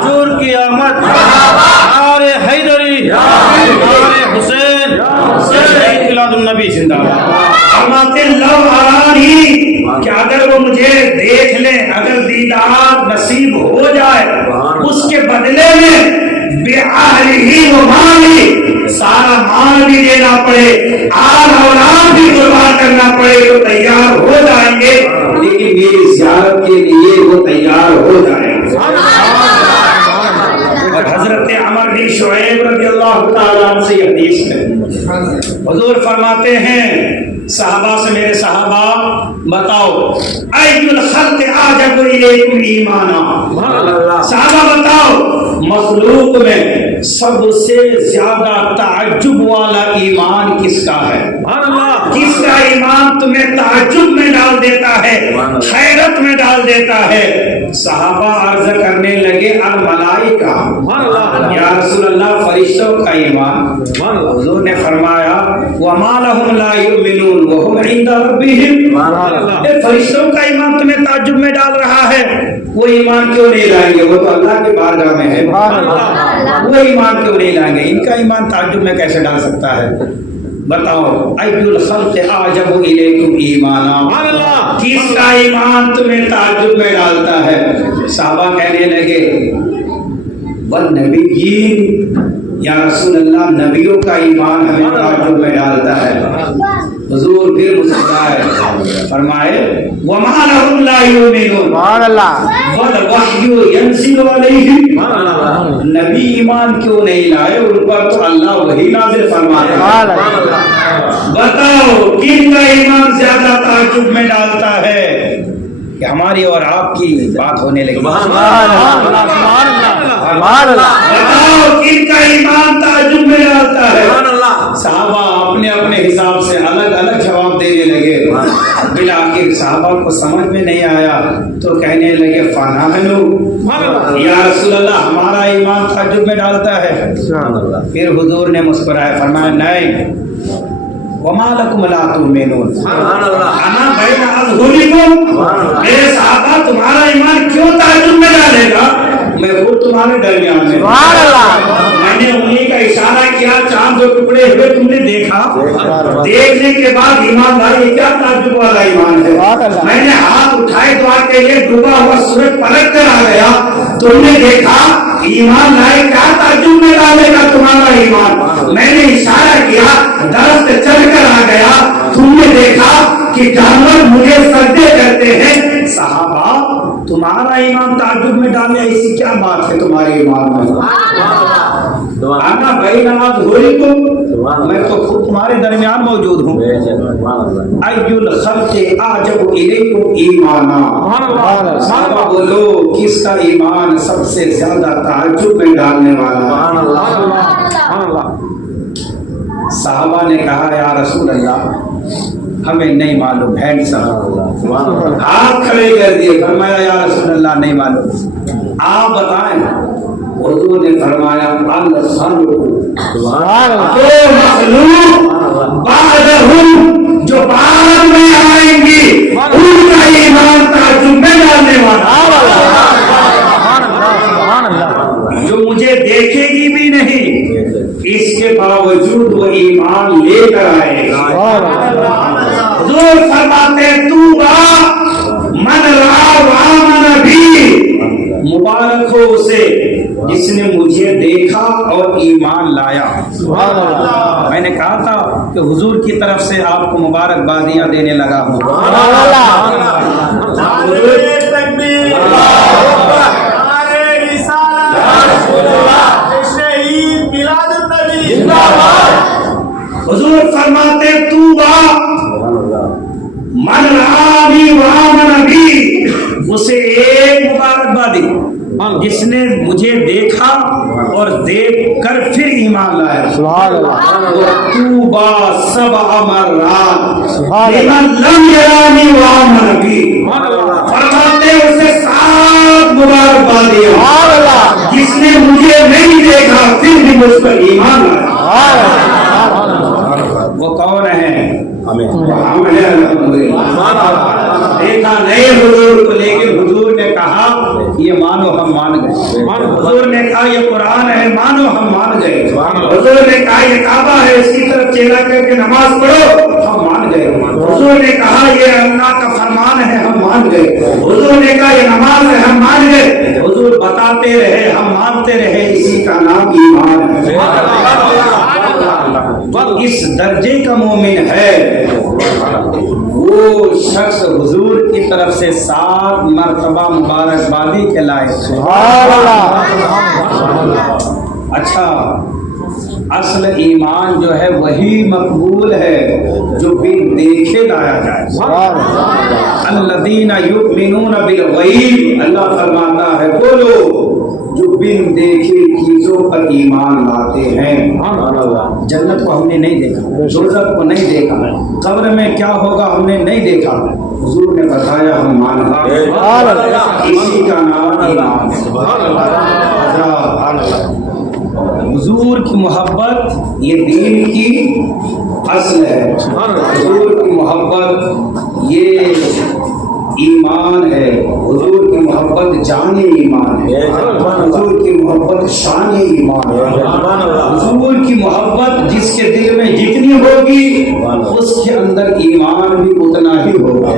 حضور کی آمد، نعرہ حیدری، نعرہ حسین، شہید میلاد النبی زندہ باد۔ فرماتے لو ارانی، کہ اگر وہ مجھے دیکھ لیں، اگر دیدار نصیب ہو جائے، اس کے بدلے میں بِأَهْلِهِ وَمَالِهِ، سارا مال بھی دینا پڑے، آل اولاد بھی قربان کرنا پڑے تو تیار ہو جائیں گے، لیکن میری زیارت کے لیے وہ تیار ہو جائیں گے۔ اور حضرت عمر بن شعیب رضی اللہ تعالیٰ عنہ سے یہ حدیث ہے، حضور فرماتے ہیں صحابہ سے، میرے صحابہ بتاؤ ای الخلق اعجب الیکم ایمانا، صحابہ بتاؤ مخلوق میں سب سے زیادہ تعجب والا ایمان کس کا ہے؟ کس کا ایمان تمہیں تعجب میں ڈال دیتا ہے، حیرت میں ڈال دیتا ہے؟ صحابہ عرض کرنے لگے الملائکہ، یا رسول اللہ فرشتوں کا ایمان۔ حضور نے فرمایا وما لهم لا يؤمنون وهم عند ربهم، فرشتوں کا ایمان تمہیں تعجب میں ڈال رہا ہے، وہ ایمان کیوں نہیں لائیں گے؟ وہ تو اللہ کے بارگاہ میں ہے، وہ ایمان کیوں نہیں لائیں گے؟ ان کا ایمان تعجب میں کیسے ڈال سکتا ہے؟ بتاؤ ای الخلق اعجب الیکم ایمانا، کس کا ایمان تمہیں تعجب میں ڈالتا ہے؟ صحابہ کہنے لگے والنبیین، یا رسول اللہ نبیوں کا ایمان ہمیں تعجب میں ڈالتا ہے۔ حضور پھر مسکرائے، فرمائے وما لهم لا يؤمنون والوحی ينزل علیہم، نبی ایمان کیوں نہیں لائے؟ ان پر تو اللہ وحی نازل فرماتا ہے۔ بتاؤ کن کا ایمان زیادہ تعجب میں ڈالتا ہے؟ کہ ہماری اور آپ کی بات ہونے لگی، بتاؤ کن کا ایمان تعجب میں ڈالتا ہے؟ صحابہ اپنے اپنے حساب سے الگ الگ جواب دینے لگے، بالآخر صحابہ کو سمجھ میں نہیں آیا تو کہنے لگے فَنَحْنُ، یا رسول اللہ ہمارا ایمان تعجب میں ڈالتا ہے۔ پھر حضور نے مسکرائے، فرمایا نہیں، وَمَا لَكُمْ لَا تُؤْمِنُونَ أَنَا بَيْنَ أَظْهُرِكُمْ، میرے صحابہ تمہارا ایمان کیوں تعجب میں ڈالے گا؟ میں خود تمہارے درمیان میں، میں نے انہی کا اشارہ کیا، چاند جو ٹکڑے ہوئے تم نے دیکھا، دیکھنے کے بعد ایمان بھائی یہ کیا تعجب والا ایمان ہے؟ میں نے ہاتھ اٹھائے دعا کے لیے، ڈوبا ہوا سورج پلٹ کر آ گیا، تم نے دیکھا ایمان لائے، کیا تعجب میں ڈالے گا تمہارا ایمان؟ میں نے اشارہ کیا، درخت چڑھ کر آ گیا، تم نے دیکھا کہ جانور مجھے سجدے کرتے ہیں۔ صحابہ تمہارا ایمان تعجب میں ڈالے، ایسی کیا بات ہے تمہارے ایمان میں؟ آنا بھائی نماز ہوئی تم، میں تو خود تمہارے درمیان موجود ہوں. ایُّ الخلق اعجب الیکم ایمانا. صحابہ بولو کس کا ایمان سب سے زیادہ تعجب میں ڈالنے والا ہے؟ صحابہ نے کہا یا رسول اللہ ہمیں نہیں معلوم. ہینڈ صاحب ہاتھ کھڑے کر دیے. فرمایا یا رسول اللہ نہیں معلوم, آپ بتائیں. حضور نے فرمایا جو بعد میں آئیں گی ان کا ایمان تعجب میں ڈالنے والا, جو مجھے دیکھے گی بھی نہیں اس کے باوجود وہ ایمان لے کر آئے گا. حضور فرماتے تو من را وامن بھی, مبارک ہو اسے جس نے مجھے دیکھا اور ایمان لایا. میں نے کہا تھا کہ حضور کی طرف سے آپ کو مبارکبادیاں دینے لگا ہوں. حضور فرماتے من رآنی وآمن بی, اسے ایک مبارکبادی جس نے مجھے دیکھا اور دیکھ کر پھر ایمان لایا. طوبی سبع مرات لمن لم یرانی وآمن بی, فرماتے اسے 7 مبارکبادیاں جس نے مجھے نہیں دیکھا پھر بھی مجھ پر ایمان لایا. وہ کون ہے؟ ہم ہیں الحمدللہ. دیکھا نہیں حضور کو, لیکن حضور نے کہا یہ مانو ہم مان گئے. حضور نے کہا یہ قرآن ہے مانو ہم مان گئے. حضور نے کہا یہ کعبہ ہے اس کی طرف چہرہ کر کے نماز پڑھو ہم مان گئے. حضور نے کہا یہ اللہ کا فرمان ہے ہم مان گئے. حضور نے کہا یہ نماز ہے ہم مان گئے. حضور بتاتے رہے ہم مانتے رہے, اسی کا نام ایمان ہے. اس درجے کا مومن ہے وہ شخص حضور کی طرف سے 7 مرتبہ مبارکبادی کے لائق. اچھا, اصل ایمان جو ہے وہی مقبول ہے جو بن دیکھے لایا جائے. الذین یؤمنون بالغیب, اللہ فرماتا ہے وہ لوگ جو بن دیکھے چیزوں پر ایمان لاتے ہیں. جنت کو ہم نے نہیں دیکھا, دوزخ کو نہیں دیکھا, قبر میں کیا ہوگا ہم نے نہیں دیکھا, حضور نے بتایا ہم مان گئے. اسی کا نام ایمان ہے. حضور کی محبت یہ دین کی اصل ہے. حضور کی محبت یہ ایمان ہے. حضور کی محبت جان ایمان ہے. حضور کی محبت شان ایمان ہے. حضور کی محبت جس کے دل میں جتنی ہوگی اس کے اندر ایمان بھی اتنا ہی ہوگا.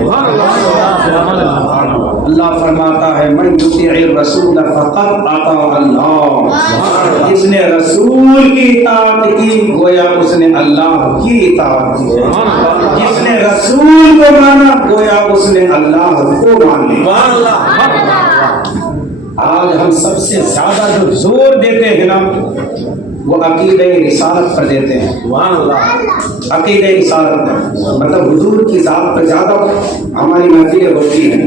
اللہ فرماتا ہے من یطیع الرسول فقد اطاع اللہ, جس نے رسول کی اطاعت کی گویا اس نے اللہ کی اطاعت کی. جس نے رسول کو مانا گویا اس نے اللہ کو مان لیا. آج ہم سب سے زیادہ جو زور دیتے ہیں نا وہ عقیدہ رسالت پر دیتے ہیں. عقیدہ رسالت پر مطلب حضور کی ذات پر زیادہ ہماری محفلیں ہوتی ہیں,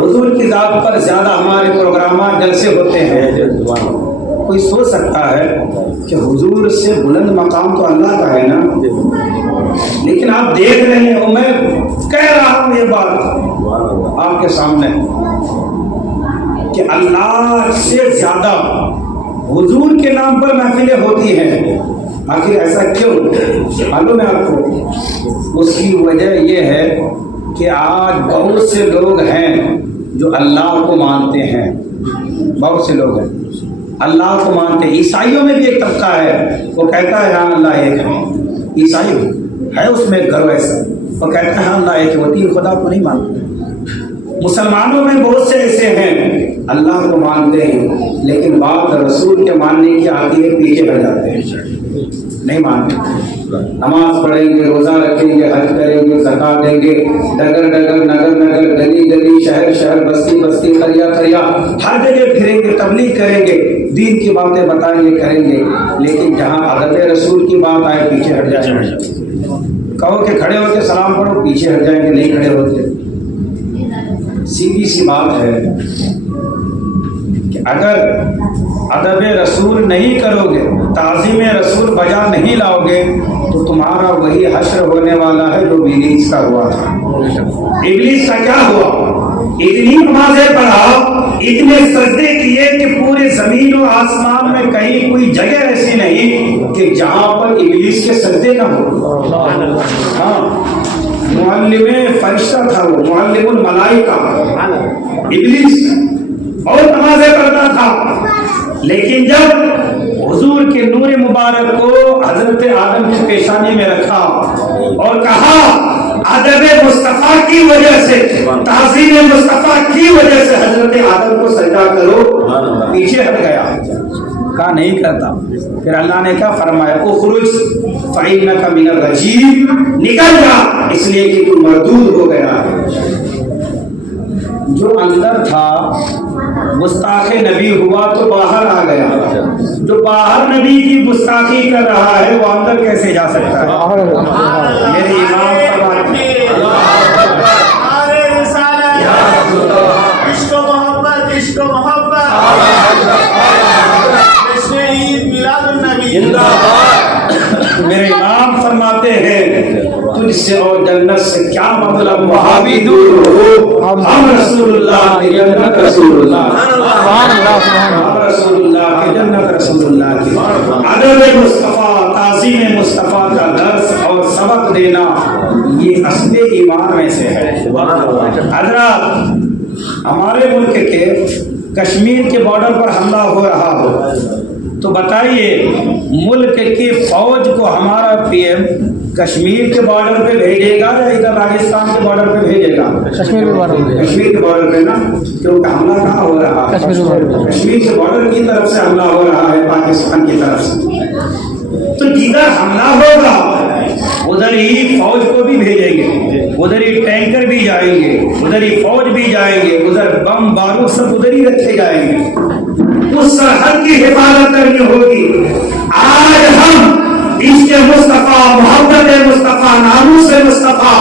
حضور کی ذات پر زیادہ ہمارے پروگرامات جلسے ہوتے ہیں. کوئی سوچ سکتا ہے کہ حضور سے بلند مقام تو اللہ کا ہے نا, لیکن آپ دیکھ رہے ہیں اور میں کہہ رہا ہوں یہ بات آپ کے سامنے کہ اللہ سے زیادہ حضور کے نام پر محفلیں ہوتی ہیں. آخر ایسا کیوں معلوم ہے آپ کو؟ اس کی وجہ یہ ہے کہ آج بہت سے لوگ ہیں جو اللہ کو مانتے ہیں. بہت سے لوگ ہیں اللہ کو مانتے ہیں. عیسائیوں میں بھی ایک طبقہ ہے وہ کہتا ہے ہاں اللہ ایک ہے. عیسائی ہے اس میں گھر ایسا وہ کہتا ہے ہاں اللہ ایک ہے, وہ تین خدا کو نہیں مانتے. مسلمانوں میں بہت سے ایسے ہیں اللہ کو مانتے ہیں لیکن بات رسول کے ماننے کی آتی ہے پیچھے ہٹ جاتے ہیں, نہیں مانتے. نماز پڑھیں گے, روزہ رکھیں گے, حج کریں گے, زکات دیں گے, ڈگر ڈگر نگر نگر گلی گلی بستی شہر شہر بستی بستی قریہ قریہ ہر جگہ پھریں گے, تبلیغ کریں گے, دین کی باتیں بتائیں گے, کریں گے, لیکن جہاں ادب رسول کی بات آئے پیچھے ہٹ جائیں گے. کہو کہ کھڑے ہو کے سلام پڑھو, پیچھے ہٹ جائیں گے, نہیں کھڑے ہوتے. سیدھی سی بات ہے کہ اگر ادب رسول نہیں کرو گے, تعظیم رسول بجا نہیں لاؤ گے, تو تمہارا وہی حشر ہونے والا ہے جو ابلیس کا ہوا تھا. ابلیس کا کیا ہوا؟ اتنی نمازیں پڑھا, اتنے سجدے کیے کہ پورے زمین و آسمان میں کہیں کوئی جگہ ایسی نہیں کہ جہاں پر ابلیس کے سجدے نہ ہو. ہاں, معلم فرشتہ تھا وہ, معلم الملائکہ ابلیس, اور نمازیں پڑھتا تھا. لیکن جب حضور کے نور مبارک کو حضرت آدم کی پیشانی میں رکھا اور کہا ادب مصطفیٰ کی وجہ سے, تعظیم مصطفیٰ کی وجہ سے حضرت آدم کو سجدہ کرو, پیچھے ہٹ گیا, کہا نہیں کرتا. پھر اللہ نے کیا فرمایا, اخرج فإنک من الرجیم, نکل جا اس لیے کہ تو مردود ہو گیا ہے. جو اندر تھا گستاخ نبی ہوا تو باہر آ گیا, جو باہر نبی کی گستاخی کر رہا ہے وہ اندر کیسے جا سکتا ہے؟ میرے امام عشق و محبت, عشق و محبت, جشن عید میلاد النبی. میرے امام فرماتے ہیں تجھ سے اور جنت سے کیا مطلب, وہابی دور ہو, ہم رسول اللہ کی جنت رسول اللہ, ہم رسول اللہ کی جنت رسول اللہ کی. ادب مصطفیٰ, تعظیم مصطفیٰ کا درس اور سبق دینا یہ اصل ایمان میں سے ہے. حضرات, ہمارے ملک کے کشمیر کے بارڈر پر حملہ ہو رہا ہو تو بتائیے ملک کی فوج کو ہمارا پی ایم کشمیر کے بارڈر پہ بھیجے گا یا ادھر راجستھان کے بارڈر پہ بھیجے گا؟ کشمیر کے بارڈر پہ نا, کیونکہ حملہ کہاں ہو رہا ہے؟ کشمیر کے بارڈر کی طرف سے حملہ ہو رہا ہے, پاکستان کی طرف سے. تو جدھر حملہ ہوگا ادھر ہی فوج کو بھی بھیجیں گے, ادھر ہی ٹینکر بھی جائیں گے, ادھر ہی فوج بھی جائیں گے, ادھر بم بارود سب ادھر ہی رکھے جائیں گے. اس سرحد کی حفاظت کرنی ہوگی. آج ہم عشق مصطفیٰ, محبت مصطفیٰ, ناموس مصطفیٰ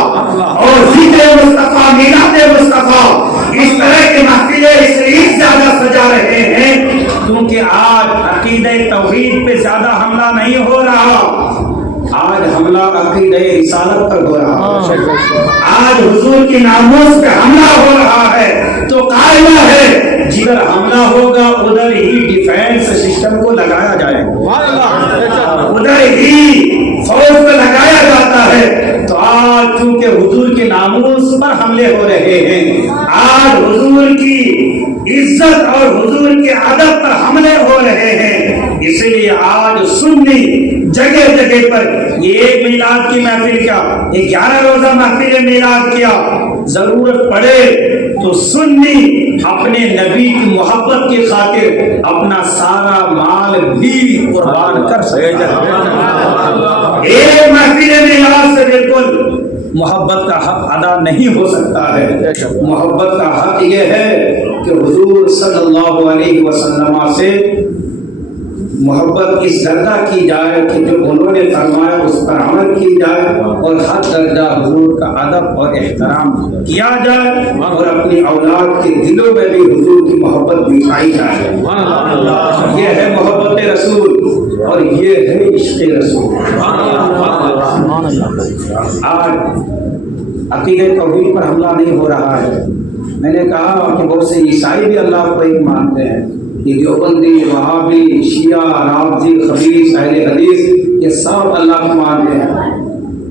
اور ذکر مصطفیٰ, میلاد مصطفیٰ, اس طرح کے محفلیں اس لیے زیادہ سجا رہے ہیں کیونکہ آج عقیدہ توحید پہ زیادہ حملہ نہیں ہو رہا, آج حملہ عقیدہ رسالت پر ہو رہا ہے. آج حضور کی ناموس پہ حملہ ہو رہا ہے تو قاعدہ ہے جدھر حملہ ہوگا ادھر ہی ڈیفینس سسٹم کو لگایا جائے گا, ادھر ہی فوج کو لگایا جاتا ہے. تو آج چونکہ حضور کے ناموس پر حملے ہو رہے ہیں, آج حضور کی عزت اور حضور کے ادب پر حملے ہو رہے ہیں, اس لیے آج سنی جگہ جگہ پر یہ ایک میلاد کی محفل کیا, یہ 11 روزہ محفل میلاد کیا, ضرورت پڑے تو سنی اپنے نبی کی محبت کی خاطر اپنا سارا مال بھی قربان کر سکتا ہے. ایک محفل میلاد سے بالکل محبت کا حق ادا نہیں ہو سکتا ہے. محبت کا حق یہ ہے کہ حضور صلی اللہ علیہ وسلم سے محبت اس درجہ کی جائے کہ جو انہوں نے فرمایا اس پر عمل کی جائے, اور ہر درجہ حضور کا ادب اور احترام کیا جائے, اور اپنی اولاد کے دلوں میں بھی حضور کی محبت دکھائی جائے. یہ ہے محبت رسول اور یہ ہے عشق رسول. آج عقیدہ توحید پر حملہ نہیں ہو رہا ہے. میں نے کہا کہ بہت سے عیسائی بھی اللہ کو ایک مانتے ہیں, یہ دیوبندی, وہابی, شیعہ, رافضی, خبیث, اہل حدیث, یہ سب اللہ کو مانتے ہیں,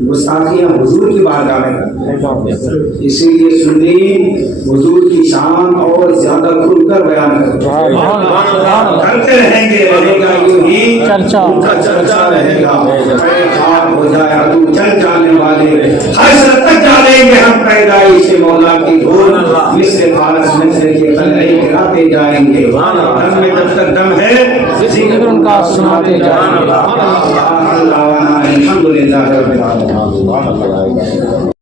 گستاخیاں حضور کی بارگاہ میں کرتے ہیں. اسی لیے سنی حضور کی شان اور زیادہ کھل کر بیان کرتے رہیں گے, رہے گا یوں ہی چرچا رہے گا. ہو جائے عدو چل جانے والے, حشر تک جانیں گے ہم پیدائش مولا کی دھول, مصر فارس مصر کے قلعے گراتے جائیں گے. دم میں جب تک دم ہے ذکر ان کا سناتے جائیں گے. الحمدللہ رب العالمین.